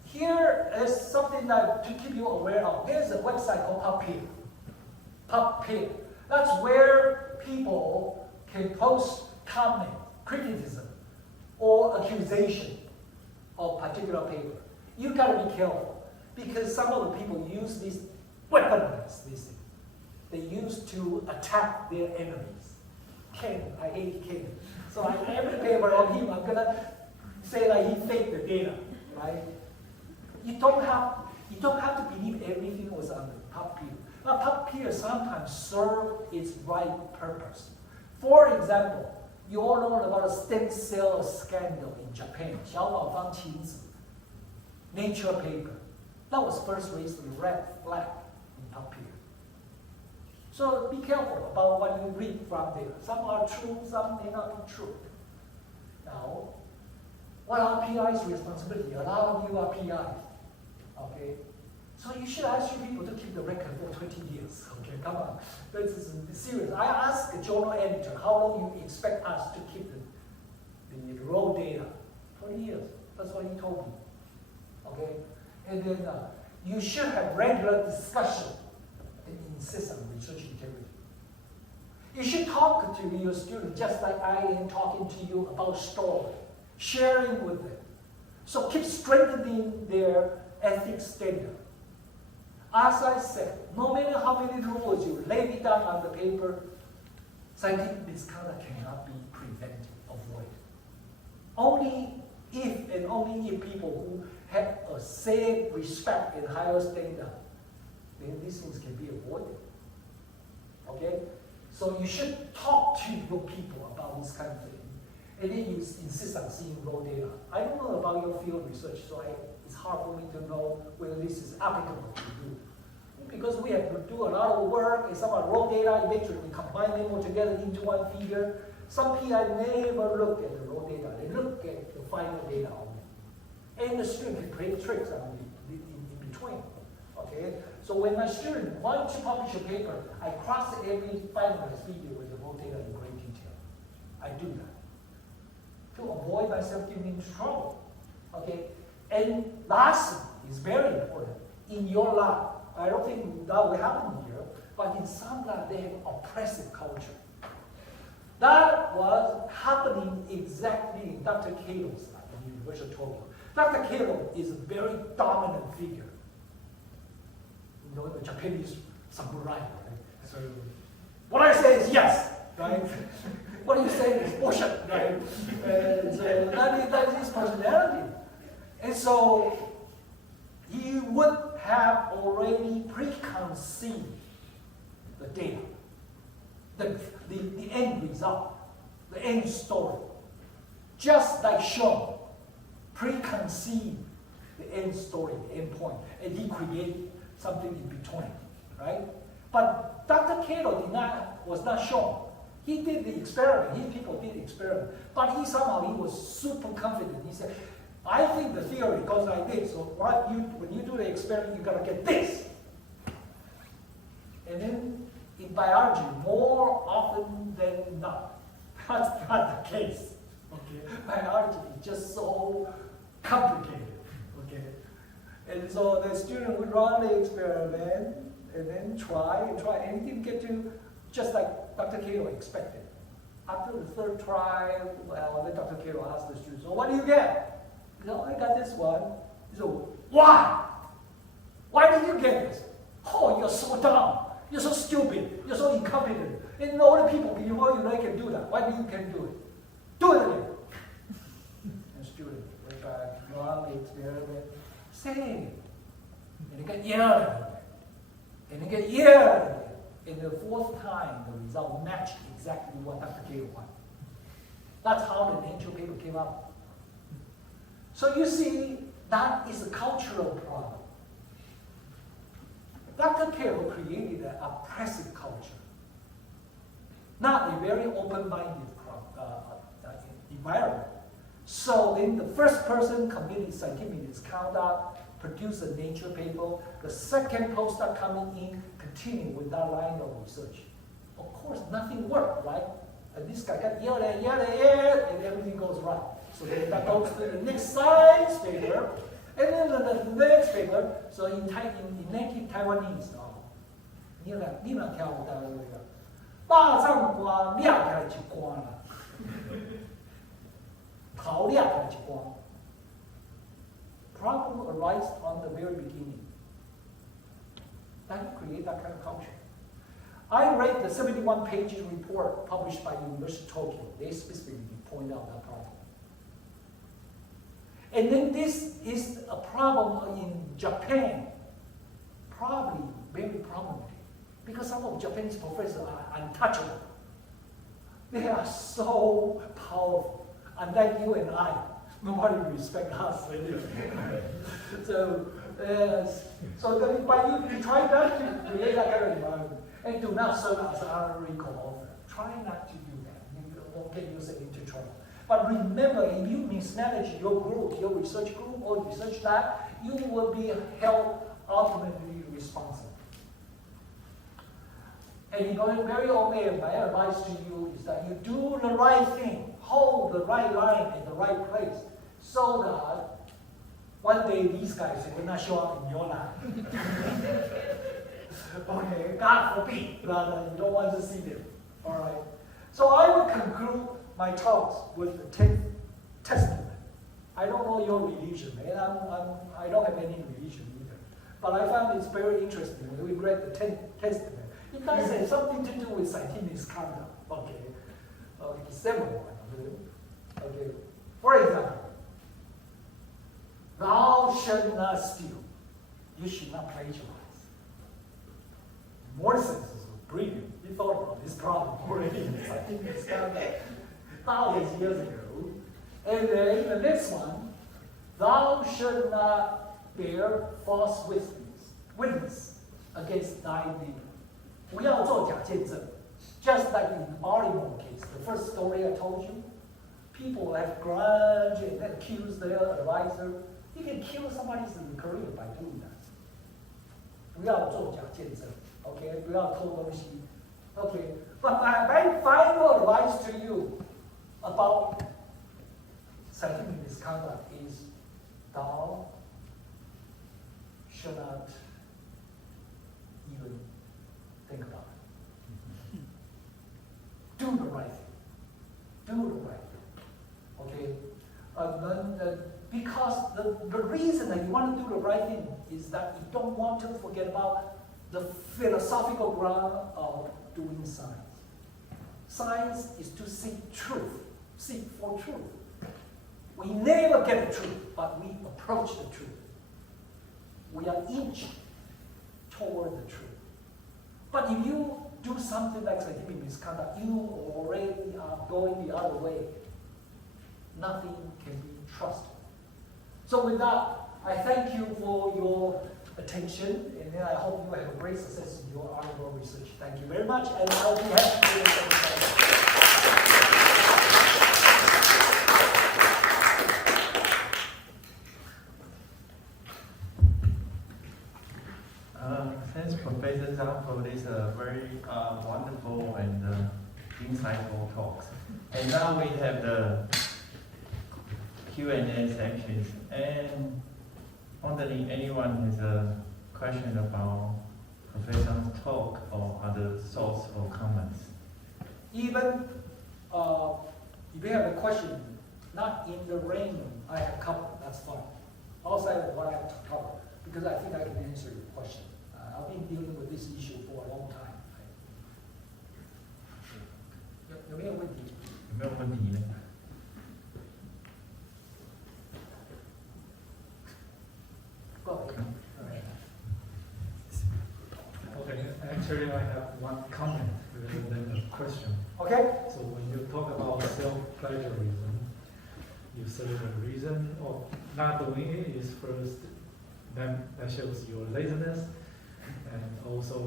here is something that to keep you aware of. There's a website called PubPeer. That's where people can post comment, criticism, or accusation of particular paper. You gotta be careful because some of the people use this, weaponize this thing. They use to attack their enemies. Ken, I hate Ken. So every paper on him, I'm gonna say that he faked the data, right? You don't have to believe everything was on the PubPeer. Now, PubPeer sometimes serves its right purpose. For example, you all know about a stem cell scandal in Japan, 小宝方晴子, Nature paper. That was first raised the red flag in PubPeer. So be careful about what you read from there. Some are true, some may not be true. Now, what are PI's responsibility? A lot of you are PIs. Okay? So you should ask your people to keep the record for 20 years. Okay, come on. This is serious. I asked the journal editor, how long you expect us to keep the raw data? 20 years. That's what he told me. Okay? And then you should have regular discussion and insist on research integrity. You should talk to your students just like I am talking to you about story, sharing with them. So keep strengthening their ethics standard. As I said, no matter how many rules you lay it down on the paper, scientific misconduct cannot be prevented, avoided. Only if people who have a same respect and higher standard, then these things can be avoided. Okay? So you should talk to your people about this kind of thing. And then you insist on seeing raw data. I don't know about your field research, so it's hard for me to know whether this is applicable to you. Because we have to do a lot of work, and some are raw data, eventually we combine them all together into one figure. Some PI never look at the raw data, they look at the final data only. And the student can play tricks on in between. Okay? So when my student wants to publish a paper, I cross every finalized figure with the raw data in great detail. I do that to avoid myself getting into trouble. Okay? And lastly, is very important, in your lab, I don't think that will happen here, but in some lab they have oppressive culture. That was happening exactly in Dr. Kato's lab in the University of Tokyo. Dr. Kato is a very dominant figure. You know, the Japanese samurai, right? So what I say is yes, right? What you say is bullshit, right? And so that is his personality. And so he would have already preconceived the data, the end result, the end story. Just like Sean preconceived the end story, the end point, and he created something in between, right? But Dr. Kato was not shown. He did the experiment, his people did the experiment, but he was super confident. He said, I think the theory goes like this, so when you do the experiment, you gotta get this. And then in biology, more often than not, that's not the case. Okay? Biology is just so complicated. Okay? And so the student would run the experiment and then try, and he didn't get to just like Dr. Kato expected. After the third try, well, then Dr. Kato asked the student, so what do you get? He said, oh, I got this one. He said, why? Why did you get this? Oh, you're so dumb. You're so stupid. You're so incompetent. And all the people before you can do that. Why do you can't do it? Do it again. And student went back, run the experiment, same. And they get yelled at. And they get yelled at. And the fourth time, the result matched exactly what Dr. Kato wanted. That's how the Nature paper came out. So you see, that is a cultural problem. Dr. Kato created an oppressive culture, not a very open-minded environment. So then the first person committed scientific misconduct, produced a Nature paper. The second postdoc coming in continued with that line of research. Of course, nothing worked, right? And this guy got yelled at, and everything goes right. So then that goes to the next science paper, and then the next paper. So in native Taiwanese, 你若跳舞台那个，巴掌瓜裂开来一瓜啦，头裂开来一瓜。Problem arises on the very beginning. That you create that kind of culture. I read the 71-page report published by University of Tokyo. They specifically point out that problem. And then this is a problem in Japan, probably very prominent, because some of Japanese professors are untouchable. They are so powerful, unlike you and I. Nobody respects us. So but you try not to create that kind of environment and do not serve as an honorary co-author. Try not to do that. You won't get yourself into trouble. But remember, if you mismanage your group, your research group or research lab, you will be held ultimately responsible. And very often, my advice to you is that you do the right thing, hold the right line in the right place, so that one day these guys will not show up in your lab. Okay, God forbid, you don't want to see them. All right. So I will conclude my talks with the 10th Testament. I don't know your religion, and I don't have any religion either. But I found it's very interesting when we read the 10th Testament. It does have something to do with scientific misconduct. Okay. Okay, several ones. Okay. For example, thou shalt not steal. You should not plagiarize. Moses was brilliant. He thought about this problem already in scientific misconduct thousands of years ago. And then the next one, thou shalt not bear false witness against thy neighbor. 不要作假见证. Just like in the Auditorium case, the first story I told you, people have grudge and accuse their advisor. You can kill somebody's career by doing that. 不要作假见证, okay? 不要偷东西, okay? But my final advice to you about scientific misconduct is thou should not even think about it. Do the right thing. Do the right thing. Okay? Because the reason that you want to do the right thing is that you don't want to forget about the philosophical ground of doing science. Science is to seek truth, seek for truth. We never get the truth, but we approach the truth. We are inching toward the truth. But if you do something like scientific misconduct, you already are going the other way. Nothing can be trusted. So with that, I thank you for your attention, and then I hope you have a great success in your article research. Thank you very much, and I'll be happy to answer any questions. Thanks, Professor Chang, for this very wonderful and insightful talks. And now we have the Q&A section. And wondering anyone has a question about Professor's talk or other thoughts or comments. Even if you have a question, not in the rain, I have covered, that's fine. Outside of what I have to cover, because I think I can answer your question. I've been dealing with this issue for a long time. 有没有问题？有没有问题呢？ Go ahead. Okay, actually I have one comment rather than a question. Okay. So when you talk about self-plagiarism, you say the reason of not doing it is first, that shows your laziness, and also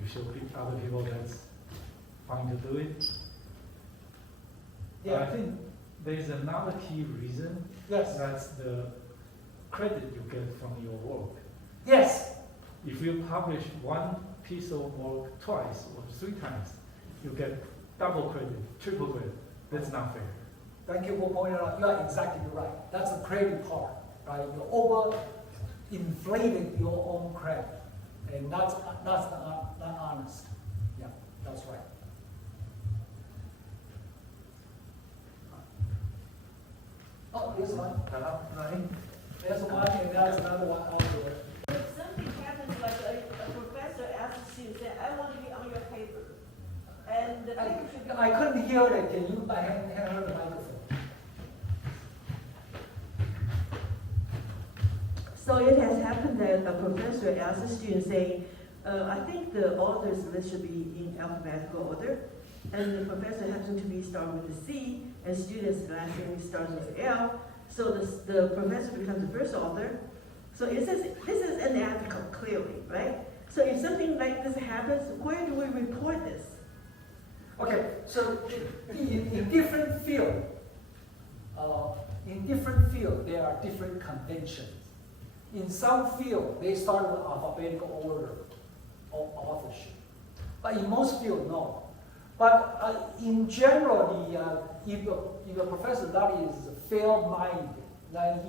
you show other people that's fine to do it. Yeah. I think there's another key reason. Yes. That's the credit you get from your work. Yes. If you publish one piece of work twice or 3 times, you get double credit, triple credit. That's not fair. Thank you for pointing out. You are exactly right. That's the credit part, right? You over-inflated your own credit, and that's not honest. Yeah, that's right. Oh, here's one. There's one, and there's another one out there. If something happens, like a professor asks you, say, I want to be on your paper, and the paper should be. I couldn't hear it. Can you hand her the microphone? So it has happened that a professor asks a student, saying, I think the author's list should be in alphabetical order, and the professor happens to be starting with a C, and student's last name starts with L, so the professor becomes the first author. So it says, this is unethical, clearly, right? So if something like this happens, where do we report this? Okay, so in different field, there are different conventions. In some field, they start with alphabetical order of authorship, but in most fields, no. But in general, if a professor that is fair-minded, then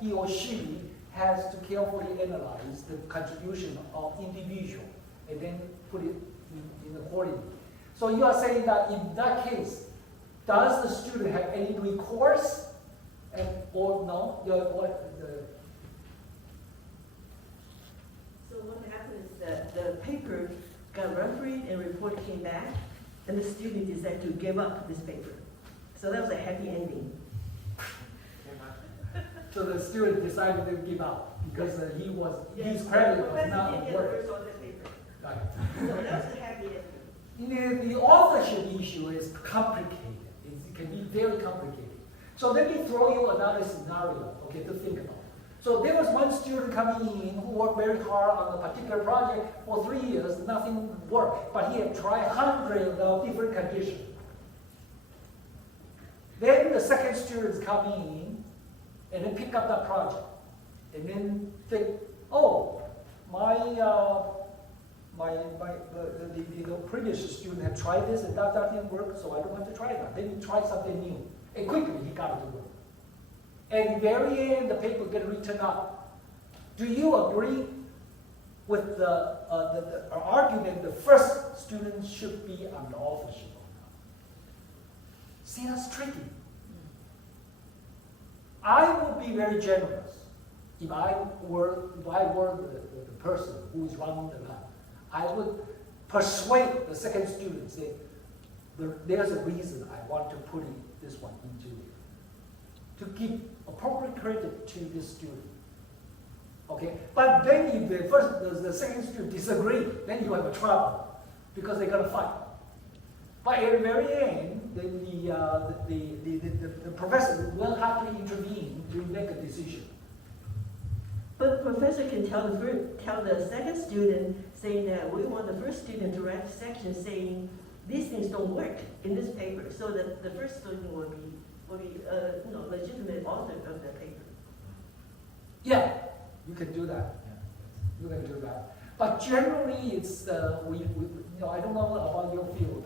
he or she has to carefully analyze the contribution of individual and then put it in accordingly. So you are saying that in that case, does the student have any recourse, or no? So what happened is that the paper got refereed and report came back, and the student decided to give up this paper. So that was a happy ending. So the student decided to give up because his credit was not worth. Right. So that was a happy ending. The authorship issue is complicated. It can be very complicated. So let me throw you another scenario, okay, to think about. So there was one student coming in who worked very hard on a particular project for 3 years, nothing worked, but he had tried hundreds of different conditions. Then the second student is coming in and then pick up that project and then think, oh, the previous student had tried this and that didn't work, so I don't want to try that. Then he tried something new, and quickly he got it to work. And in the very end, the paper get written up. Do you agree with the argument the first student should be on the authorship? See, that's tricky. I would be very generous if I were the person who is running the lab. I would persuade the second student, say, there's a reason I want to put this one into it. To give appropriate credit to this student. Okay? But then if the second student disagree, then you have a trouble because they're gonna fight. But at the very end, then the professor will have to intervene to make a decision. But professor can tell the second student saying that we want the first student to write a section saying these things don't work in this paper, so that the first student will be legitimate author of the paper. Yeah, you can do that. You can do that. But generally, it's I don't know about your field,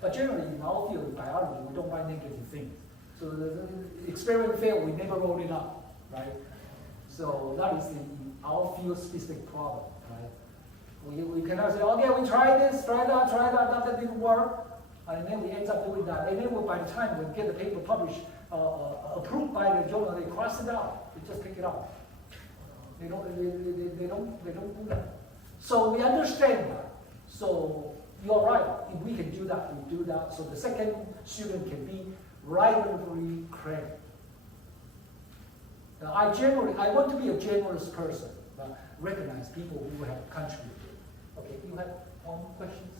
but generally in our field, in biology, we don't write negative things. So the experiment failed, we never wrote it up, right? So that is our field-specific problem, right? We cannot say, okay, we tried this, try that, that didn't work, and then we end up doing that. And then by the time we get the paper published, approved by the journal, they cross it out. They just pick it up. They don't do that. So we understand that. So you're right. If we can do that, we do that. So the second student can be rightfully credited. Now, I want to be a generous person, but recognize people who have contributed. Okay, you have one question?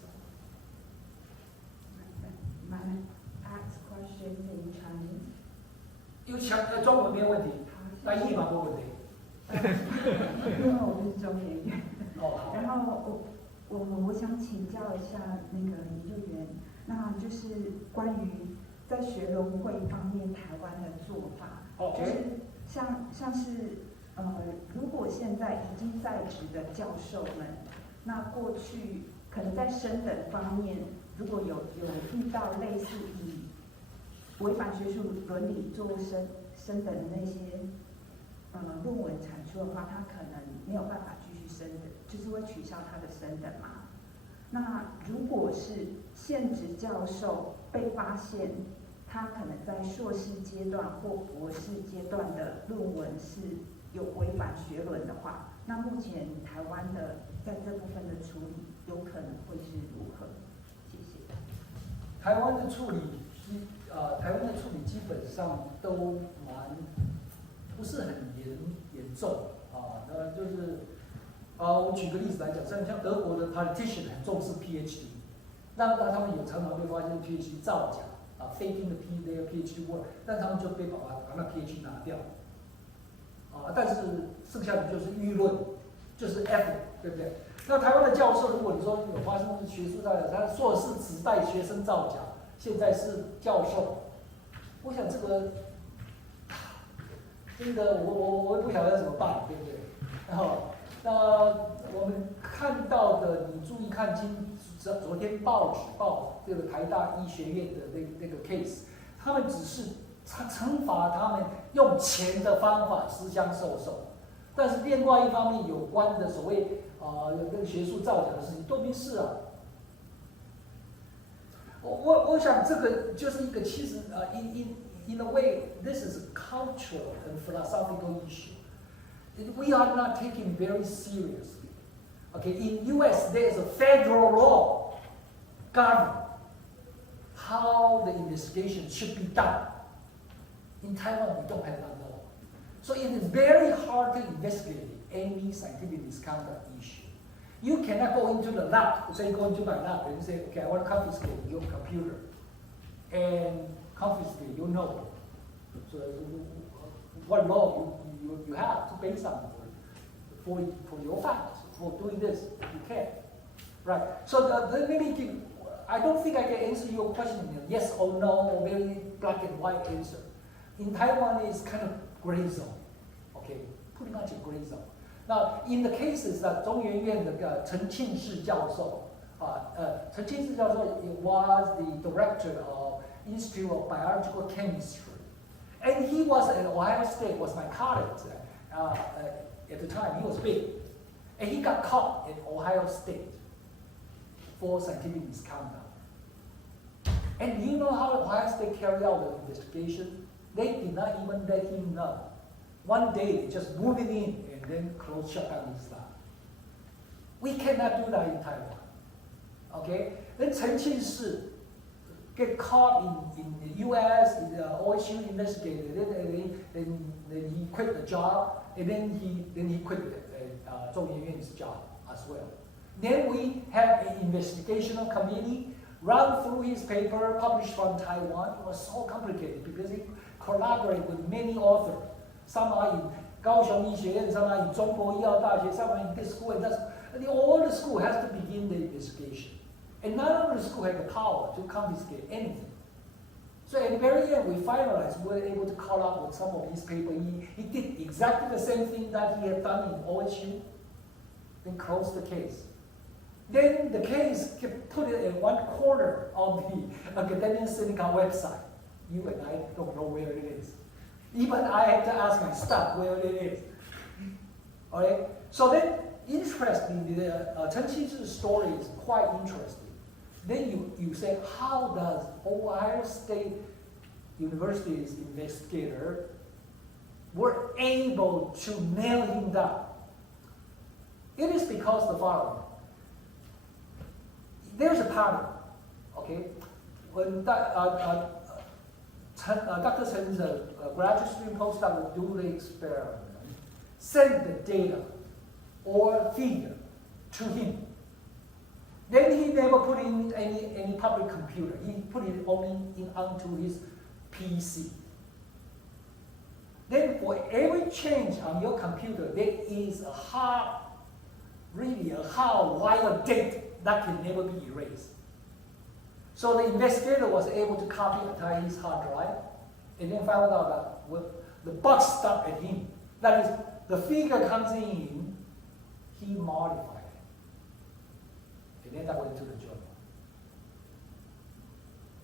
May I ask questions in Chinese? 中文没有问题，翻译嘛没问题。因为我是中研院。哦，好。然后我想请教一下那个研究员，那就是关于在学伦会方面台湾的做法，就是像是如果现在已经在职的教授们，那过去可能在升等方面，如果有遇到类似以违反学术伦理做升等的那些论文产出的话，他可能没有办法继续升等，就是会取消他的升等嘛。那如果是现职教授被发现他可能在硕士阶段或博士阶段的论文是有违反学伦的话，那目前台湾的在这部分的处理有可能会是如何？谢谢。台湾的处理基本上都不是很严重啊。当然就是我举个例子来讲，像德国的 politician 很重视 PhD， 那他们有常常被发现 PhD 造假。faking the PhD work， 但他们就被把那 PhD 拿掉，但是剩下的就是舆论，就是 effort， 对不对？那台湾的教授，如果你说有发生学术造假，他硕士只带学生造假，现在是教授，我想这个我也不晓得怎么办，对不对？那我们看到的，你注意看清。昨天报纸报这个台大医学院的那个 case， 他们只是惩罚他们用钱的方法私相授受，但是另外一方面有关的所谓那个学术造假的事情都没事啊。我想这个就是一个其实in a way this is a cultural and philosophical issue. We are not taking very seriously. Okay, in U.S. there is a federal law governing how the investigation should be done. In Taiwan, we don't have that law. So it is very hard to investigate any scientific misconduct issue. You cannot go into the lab, say go into my lab and say, okay, I want to confiscate your computer and confiscate your notebook. So what law you have to base on for your facts, for doing this, you can't. Right, so maybe I don't think I can answer your question in a yes or no, or very black and white answer. In Taiwan, it's kind of gray zone, okay, pretty much a gray zone. Now, in the cases that 中研院的陈庆士教授，陈庆士教授 was the director of Institute of Biological Chemistry, and he was at Ohio State, was my colleague at the time. He was big, and he got caught at Ohio State for scientific misconduct. And you know how Ohio State carried out the investigation? They did not even let him know. One day, they just moved it in and then shut down his lab. We cannot do that in Taiwan. Okay? Then Chen Qinshi get caught in the U.S., in the OSU investigated, then he quit the job, and then he quit Zhou Yuan's job as well. Then we have an investigational committee run through his paper, published from Taiwan. It was so complicated because he collaborated with many authors. Some are in Kaohsiung医学院, some are in 中国医药大学, some are in this school and that school. And all the school has to begin the investigation. And none of the school had the power to confiscate anything. So at the very end, we finalized, we were able to call up with some of his paper. He did exactly the same thing that he had done in OSU, then closed the case. Then the case get put it in one corner of the academic Sinica website. You and I don't know where it is. Even I had to ask my staff where it is. All right. So then, interestingly, the Chen Qinshi's story is quite interesting. Then you say, how does Ohio State University's investigator were able to nail him down? It is because the following. There's a pattern, okay? When Dr. Chen's graduate student postdoc would do the experiment, send the data or figure to him. Then he never put in any public computer. He put it only onto his PC. Then for every change on your computer, there is a hard wild date that can never be erased. So the investigator was able to copy entire his hard drive, and then found out that the buck stopped at him. That is, the figure comes in, he modified it. And then that went to the journal.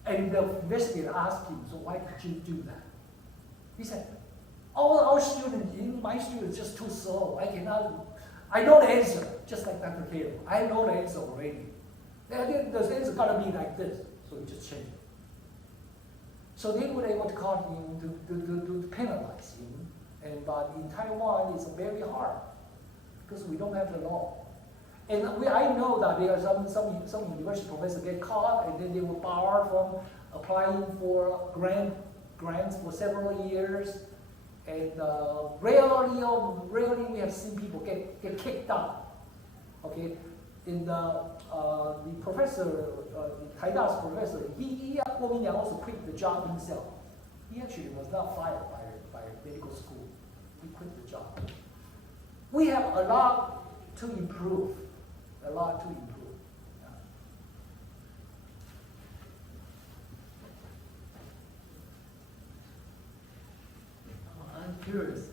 And the investigator asked him, so why did you do that? He said, our students, my students just too slow. I know the answer, just like Dr. Cato. I know the answer already. The answer gotta be like this, so we just change it. So they were able to call him to penalize him, but in Taiwan it's very hard because we don't have the law. And I know that there are some university professors get caught and then they were barred from applying for grants for several years. And rarely we have seen people get kicked out. Okay, in the professor, Taida's professor, Guo Mingyang also quit the job himself. He actually was not fired by medical school. He quit the job. We have a lot to improve. A lot to improve. Yeah. I'm curious,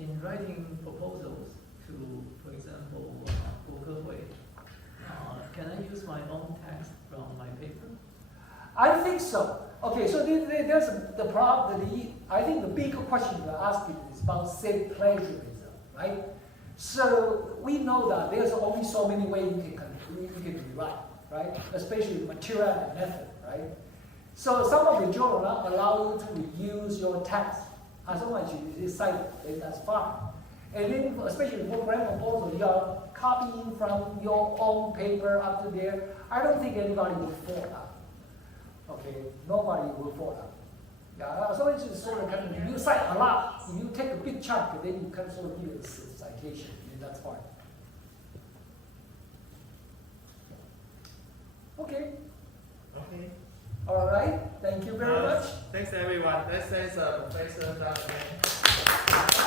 in writing proposals to, for example, Guokehui, can I use my own text from my paper? I think so. Okay, so there's the problem. I think the bigger question you're asking is about safe plagiarism, right? So we know that there's only so many ways you can rewrite, right? Especially material and method. right? So some of the journals allow you to use your text. As long as you cite it, then that's fine. And then, especially for grant proposal, you are copying from your own paper up to there. I don't think anybody will fall out. Okay, nobody will fall out. Yeah, so it's just sort of kind of, you cite a lot, you take a big chunk, then you can sort of give it a citation, and that's fine. Okay. Okay. All right. Thank you very much. Thanks everyone. Let's thank Professor Dr.